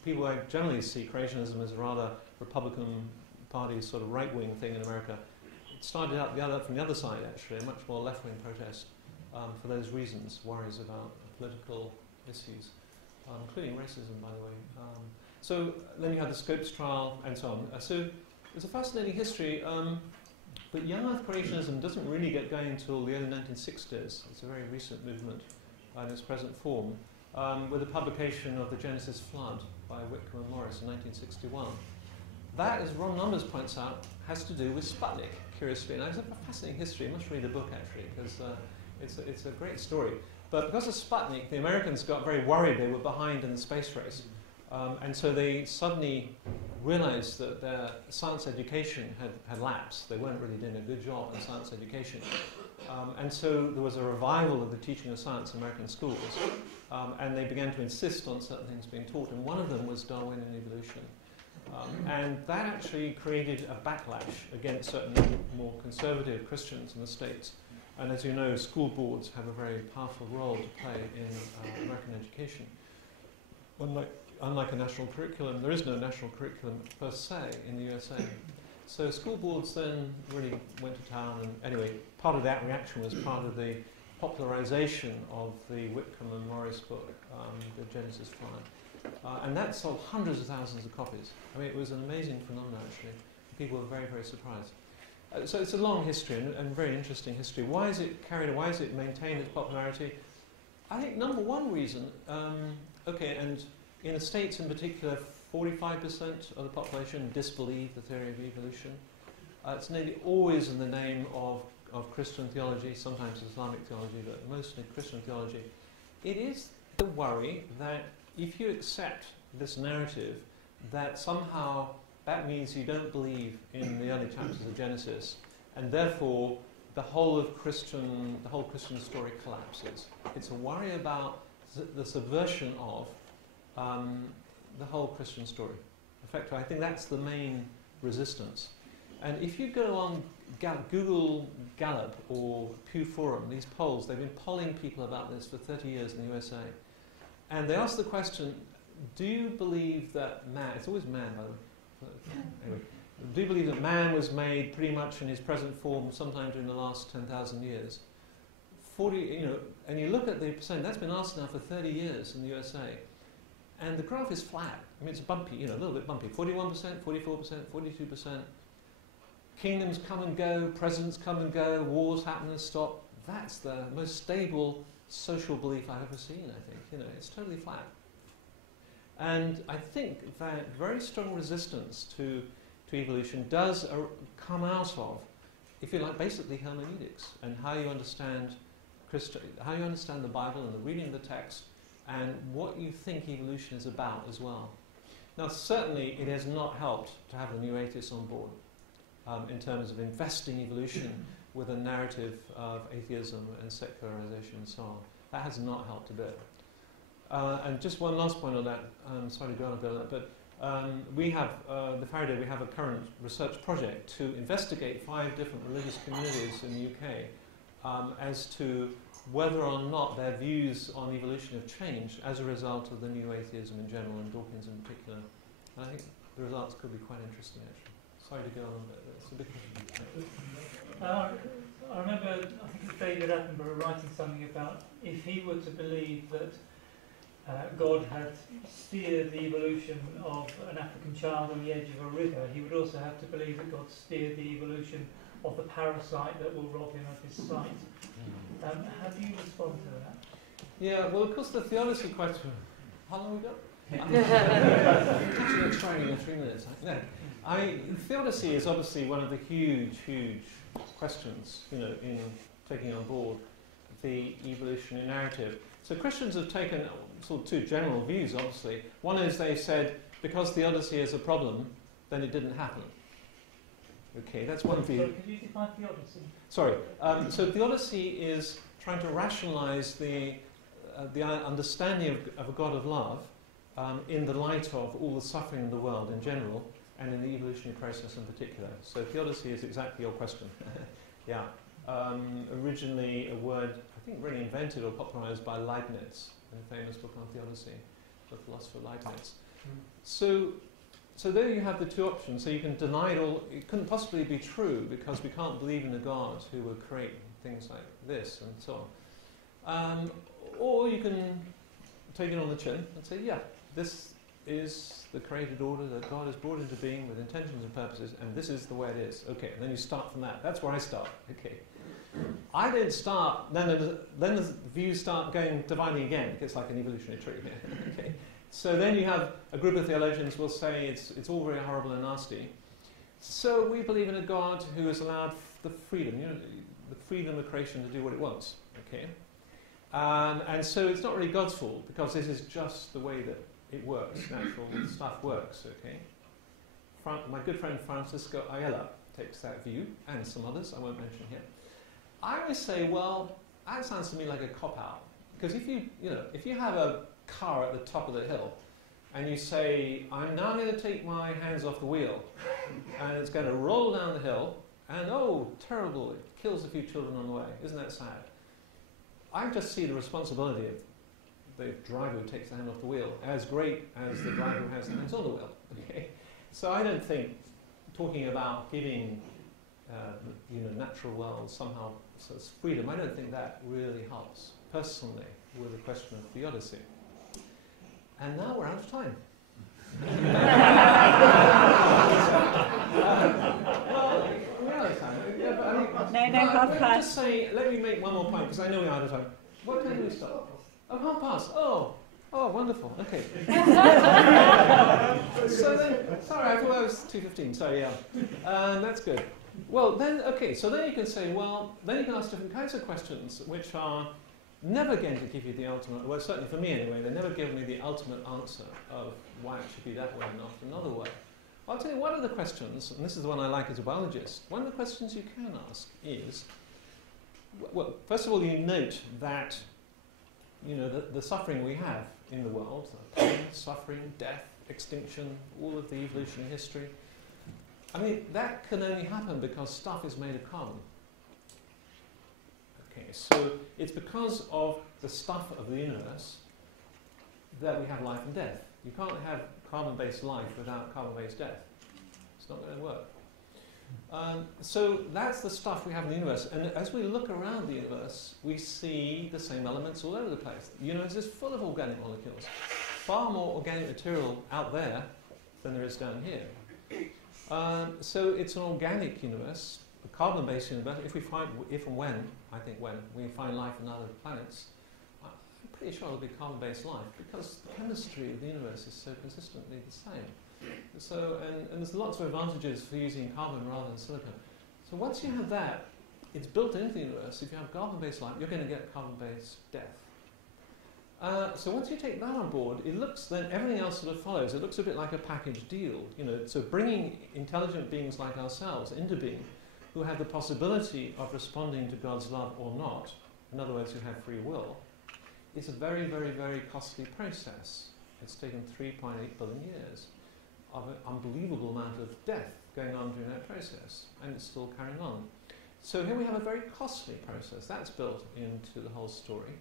people generally see creationism as a rather Republican Party sort of right-wing thing in America, it started out from the other side actually, a much more left-wing protest for those reasons, worries about political issues, including racism, by the way. So then you had the Scopes trial and so on. So it's a fascinating history, but young Earth creationism doesn't really get going until the early 1960s. It's a very recent movement in its present form, with the publication of The Genesis Flood by Whitcomb and Morris in 1961. That, as Ron Numbers points out, has to do with Sputnik, curiously. Now, it's a fascinating history. You must read the book, actually, because it's a great story. But because of Sputnik, the Americans got very worried they were behind in the space race. And so they suddenly realized that their science education had lapsed. They weren't really doing a good job in science education. And so there was a revival of the teaching of science in American schools. And they began to insist on certain things being taught. And one of them was Darwinian evolution. And that actually created a backlash against certain more conservative Christians in the States. And as you know, school boards have a very powerful role to play in American education. Unlike a national curriculum, there is no national curriculum per se in the USA. So school boards then really went to town, and anyway, part of that reaction was part of the popularization of the Whitcomb and Morris book, The Genesis Flood. And that sold hundreds of thousands of copies. I mean, it was an amazing phenomenon, actually. People were very, very surprised. So it's a long history and very interesting history. Why is it carried on? Why has it maintained its popularity? I think number one reason, and in the States in particular, 45% of the population disbelieve the theory of evolution. It's nearly always in the name of Christian theology, sometimes Islamic theology, but mostly Christian theology. It is the worry that if you accept this narrative, that somehow that means you don't believe in the early chapters of Genesis, and therefore the whole Christian story collapses. It's a worry about the subversion of the whole Christian story. In fact, I think that's the main resistance. And if you go on Google Gallup or Pew Forum, these polls, they've been polling people about this for 30 years in the USA. And they ask the question, do you believe that man, it's always man by the way, anyway, do you believe that man was made pretty much in his present form sometime during the last 10,000 years? 40, and you look at the percent, that's been asked now for 30 years in the USA. And the graph is flat. I mean, it's bumpy, a little bit bumpy. 41%, 44%, 42%. Kingdoms come and go, presidents come and go, wars happen and stop. That's the most stable social belief I've ever seen, I think. It's totally flat. And I think that very strong resistance to evolution does come out of, if you like, basically hermeneutics and how you understand the Bible and the reading of the text and what you think evolution is about as well. Now, certainly it has not helped to have the new atheists on board in terms of investing evolution with a narrative of atheism and secularization and so on. That has not helped a bit. And just one last point on that, sorry to go on a bit on that, but we have, the Faraday, we have a current research project to investigate 5 different religious communities in the UK as to whether or not their views on evolution have changed as a result of the new atheism in general and Dawkins in particular. And I think the results could be quite interesting, actually. Sorry to go on, but it's a big question. I remember, I think it's David Attenborough writing something about if he were to believe that God had steered the evolution of an African child on the edge of a river, he would also have to believe that God steered the evolution of the parasite that will rob him of his sight. How do you respond to that? Yeah, well, of course, the theodicy question. How long have we got? I'm trying in 3 minutes. No, theodicy is obviously one of the huge questions, in taking on board the evolutionary narrative. So Christians have taken sort of 2 general views, obviously. One is they said, because theodicy is a problem, then it didn't happen. Okay, that's one view. Sorry, could you define theodicy? Sorry. So theodicy is trying to rationalize the understanding of a God of love in the light of all the suffering in the world in general and in the evolutionary process in particular. So theodicy is exactly your question. Yeah. Originally a word, I think, really invented or popularized by Leibniz in a famous book on theodicy, the philosopher Leibniz. So there you have the 2 options. So you can deny it all. It couldn't possibly be true because we can't believe in a God who would create things like this and so on. Or you can take it on the chin and say, yeah, this is the created order that God has brought into being with intentions and purposes, and this is the way it is. Okay, and then you start from that. That's where I start. Okay. I don't start, then the views start dividing again. It gets like an evolutionary tree. Okay. So then you have a group of theologians will say it's all very horrible and nasty. So we believe in a God who has allowed the freedom, the freedom of creation to do what it wants. Okay. And so it's not really God's fault because this is just the way that it works. Natural stuff works. Okay. My good friend Francisco Ayala takes that view, and some others I won't mention here. I always say, well, that sounds to me like a cop-out. Because if you have a car at the top of the hill and you say, I'm now going to take my hands off the wheel and it's going to roll down the hill and, oh, terrible, it kills a few children on the way. Isn't that sad? I just see the responsibility of the driver who takes the hand off the wheel as great as the driver who has the hands on the wheel. Okay? So I don't think talking about giving natural world somehow freedom, I don't think that really helps personally with the question of theodicy. And now we're out of time. Well, we're out of time. Yeah, but I mean, No, half past. Just say, let me make one more point because I know we're out of time. What time do we start? Oh, half past. Oh, wonderful. Okay. So then, sorry, I thought I was 2:15. Sorry, yeah. That's good. Well, then, okay, so then you can say, well, then you can ask different kinds of questions, which are never going to give you the ultimate, well, certainly for me anyway, they never give me the ultimate answer of why it should be that way and not another way. I'll tell you one of the questions, and this is the one I like as a biologist, one of the questions you can ask is, well, first of all, you note that, the suffering we have in the world, pain, suffering, death, extinction, all of the evolutionary history, I mean, that can only happen because stuff is made of carbon. Okay, so it's because of the stuff of the universe that we have life and death. You can't have carbon-based life without carbon-based death. It's not going to work. So that's the stuff we have in the universe. And as we look around the universe, we see the same elements all over the place. The universe is full of organic molecules. Far more organic material out there than there is down here. So it's an organic universe, a carbon-based universe. If and when we find life on other planets, I'm pretty sure it'll be carbon-based life because the chemistry of the universe is so consistently the same. So, and there's lots of advantages for using carbon rather than silicon. So once you have that, it's built into the universe. If you have carbon-based life, you're going to get carbon-based death. So once you take that on board, it looks then everything else sort of follows. It looks a bit like a package deal, you know. So bringing intelligent beings like ourselves into being, who have the possibility of responding to God's love or not, in other words, who have free will, is a very, very, very costly process. It's taken 3.8 billion years of an unbelievable amount of death going on during that process, and it's still carrying on. So here we have a very costly process. That's built into the whole story.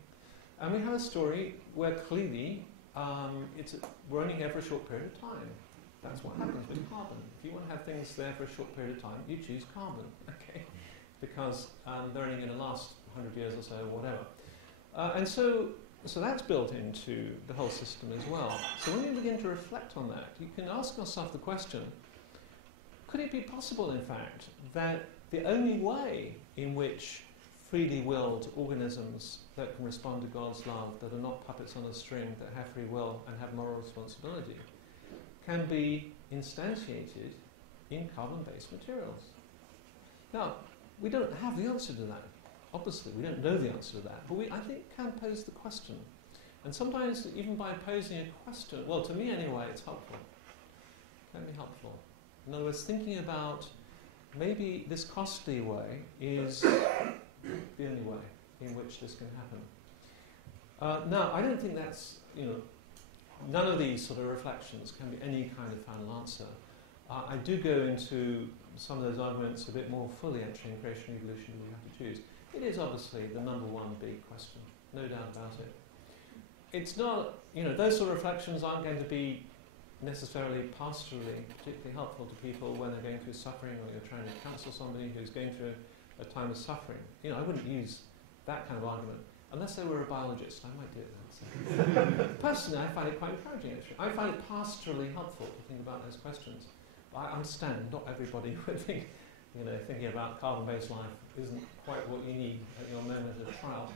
And we have a story where clearly we're only here for a short period of time. That's what happens with carbon. If you want to have things there for a short period of time, you choose carbon, okay? Because they're only going to last 100 years or so, or whatever. And so that's built into the whole system as well. So when you begin to reflect on that, you can ask yourself the question, could it be possible, in fact, that the only way in which freely willed organisms that can respond to God's love, that are not puppets on a string, that have free will and have moral responsibility, can be instantiated in carbon-based materials? Now, we don't have the answer to that. Obviously, we don't know the answer to that, but I think can pose the question. And sometimes, even by posing a question, well, to me anyway, it's helpful. It can be helpful. In other words, thinking about maybe this costly way is the only way in which this can happen. Now, I don't think that's, none of these sort of reflections can be any kind of final answer. I do go into some of those arguments a bit more fully, actually, in creation and evolution, we have to choose. It is obviously the number one big question, no doubt about it. It's not, those sort of reflections aren't going to be necessarily pastorally particularly helpful to people when they're going through suffering, or you're trying to counsel somebody who's going through a time of suffering. I wouldn't use that kind of argument unless they were a biologist. I might do that. Personally, I find it quite encouraging, actually. I find it pastorally helpful to think about those questions. But I understand not everybody would think, thinking about carbon-based life isn't quite what you need at your moment of trial.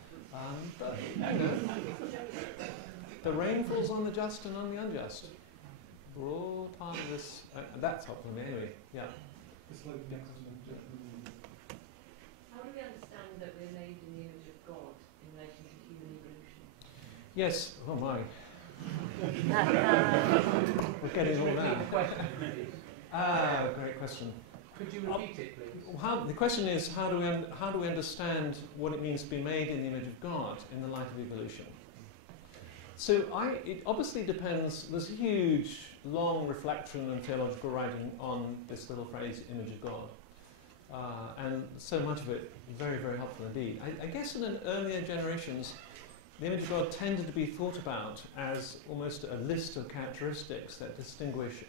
But, the rain falls on the just and on the unjust. We're all part of this. That's helpful to me anyway. Yeah. How do we understand that we're made in the image of God in relation to human evolution? Yes. Oh my. We're getting all now. Great question. Could you repeat it, please? The question is, how do we understand what it means to be made in the image of God in the light of evolution? So it obviously depends. There's huge, long reflection and theological writing on this little phrase, image of God. And so much of it very, very helpful indeed. I guess in earlier generations, the image of God tended to be thought about as almost a list of characteristics that distinguish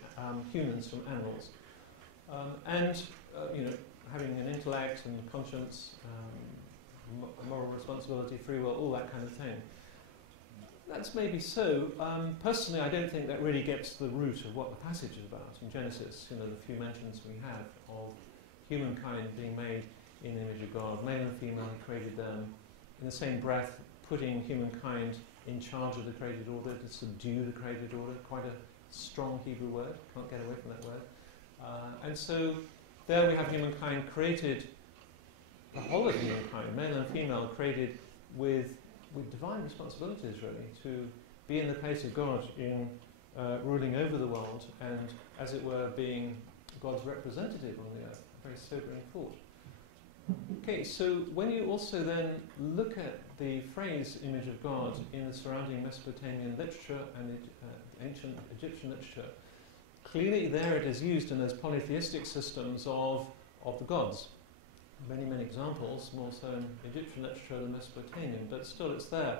humans from animals. Having an intellect and conscience, moral responsibility, free will, all that kind of thing. That's maybe so. Personally, I don't think that really gets to the root of what the passage is about in Genesis. The few mentions we have of humankind being made in the image of God, male and female, He created them. In the same breath, putting humankind in charge of the created order, to subdue the created order. Quite a strong Hebrew word. Can't get away from that word. And so there we have humankind created, the whole of humankind, male and female, created with divine responsibilities, really, to be in the place of God in ruling over the world and, as it were, being God's representative on the earth. A very sobering thought. Okay, so when you also then look at the phrase image of God in the surrounding Mesopotamian literature and ancient Egyptian literature, clearly there it is used in those polytheistic systems of the gods. Many, many examples, more so in Egyptian literature than Mesopotamian, but still it's there.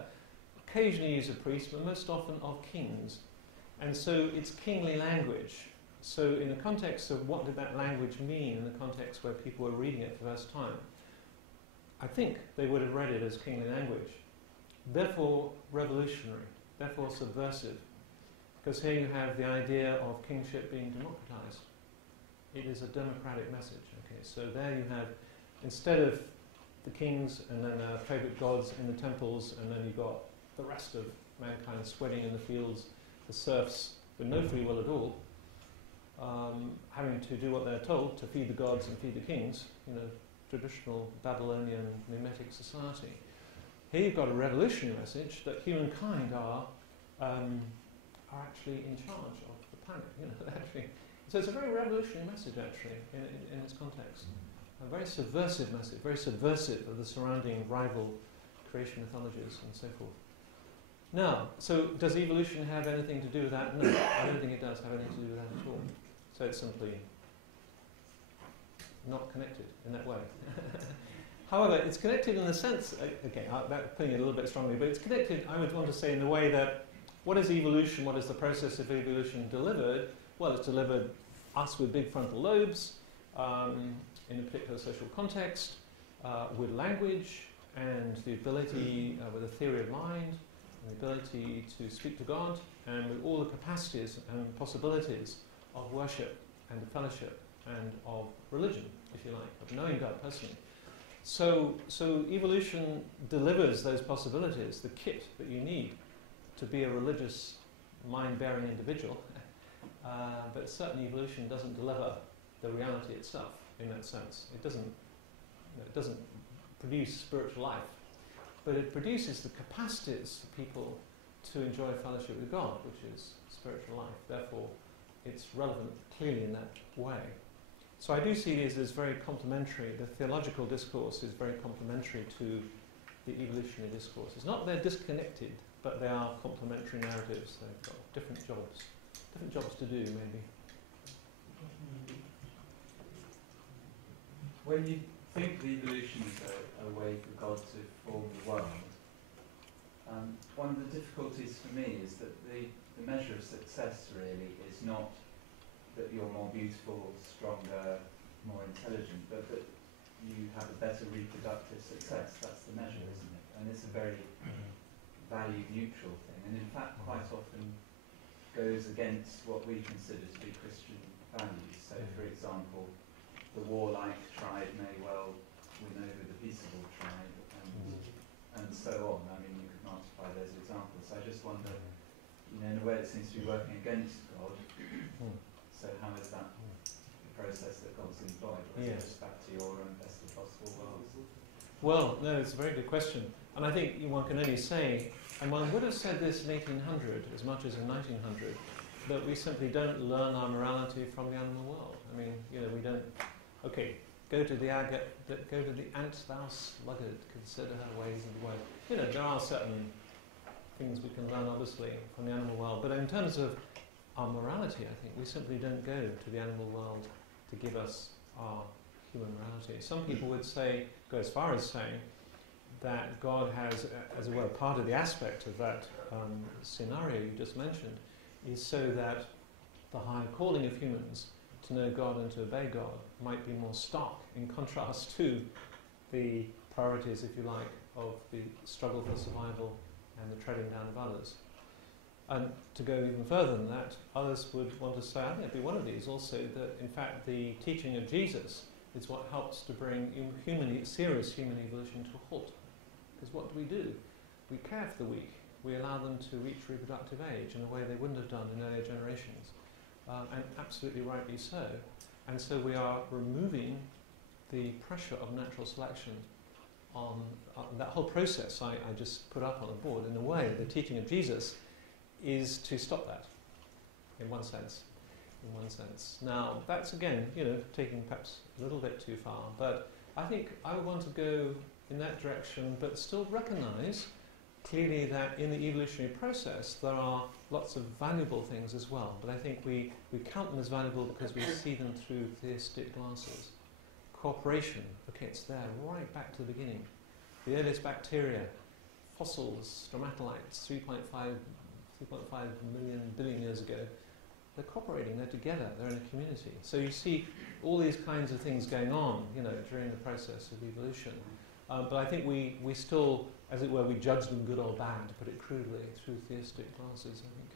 Occasionally use of priests, but most often of kings. And so it's kingly language. So in the context of what did that language mean, in the context where people were reading it for the first time, I think they would have read it as kingly language. Therefore revolutionary, therefore subversive. Because here you have the idea of kingship being democratized. It is a democratic message. Okay, so there you have, instead of the kings and then favourite gods in the temples, and then you've got the rest of mankind sweating in the fields, the serfs with no free will at all, having to do what they're told to feed the gods and feed the kings, traditional Babylonian mimetic society. Here you've got a revolutionary message that humankind are actually in charge of the planet. Actually. So it's a very revolutionary message, actually, in its context. A very subversive message, very subversive of the surrounding rival creation mythologies and so forth. Now, so does evolution have anything to do with that? No, I don't think it does have anything to do with that at all. So it's simply not connected in that way. However, it's connected in the sense, putting it a little bit strongly, but it's connected, I would want to say, in the way that what is evolution, what is the process of evolution delivered? Well, it's delivered us with big frontal lobes in a particular social context, with language and the ability, with a theory of mind, and the ability to speak to God, and with all the capacities and possibilities of worship and of fellowship and of religion, if you like, of knowing God personally. So evolution delivers those possibilities, the kit that you need to be a religious, mind-bearing individual. But certainly evolution doesn't deliver the reality itself in that sense. It doesn't produce spiritual life, but it produces the capacities for people to enjoy fellowship with God, which is spiritual life. Therefore, it's relevant clearly in that way. So I do see these as very complementary. The theological discourse is very complementary to the evolutionary discourse. It's not they're disconnected, but they are complementary narratives. They've got different jobs to do, maybe. When you think of evolution as a way for God to form the world, one of the difficulties for me is that the measure of success really is not that you're more beautiful, stronger, more intelligent, but that you have a better reproductive success. That's the measure, isn't it? And it's a very value-neutral thing, and in fact quite often goes against what we consider to be Christian values. So, for example, the warlike tribe may well win over the peaceable tribe, and so on. I mean, you could multiply those examples. I just wonder, in a way it seems to be working against God. So how is that the process that God's employed? Or is it just back to your best of possible worlds? Well, no, it's a very good question. And I think one can only say, and one would have said this in 1800 as much as in 1900, that we simply don't learn our morality from the animal world. I mean, we don't, go to the ant, thou sluggard, consider her ways and ways. There are certain things we can learn, obviously, from the animal world. But in terms of our morality, I think we simply don't go to the animal world to give us our human morality. Some people would go as far as saying that God has, as it were, part of the aspect of that scenario you just mentioned is so that the higher calling of humans to know God and to obey God might be more stark in contrast to the priorities, if you like, of the struggle for survival and the treading down of others. And to go even further than that, others would want to say, I think it'd be one of these also, that in fact the teaching of Jesus is what helps to bring serious human evolution to a halt. Because what do? We care for the weak. We allow them to reach reproductive age in a way they wouldn't have done in earlier generations. And absolutely rightly so. And so we are removing the pressure of natural selection on that whole process I just put up on the board. In a way, the teaching of Jesus is to stop that, in one sense. Now, that's again, taking perhaps a little bit too far, but I think I would want to go in that direction, but still recognise clearly that in the evolutionary process there are lots of valuable things as well, but I think we count them as valuable because we see them through theistic glasses. Cooperation, okay, it's there right back to the beginning. The earliest bacteria, fossils, stromatolites, 3.5 billion years ago, they're cooperating, they're together, they're in a community. So you see all these kinds of things going on, during the process of evolution. But I think we still, as it were, we judge them good or bad, to put it crudely, through theistic glasses, I think.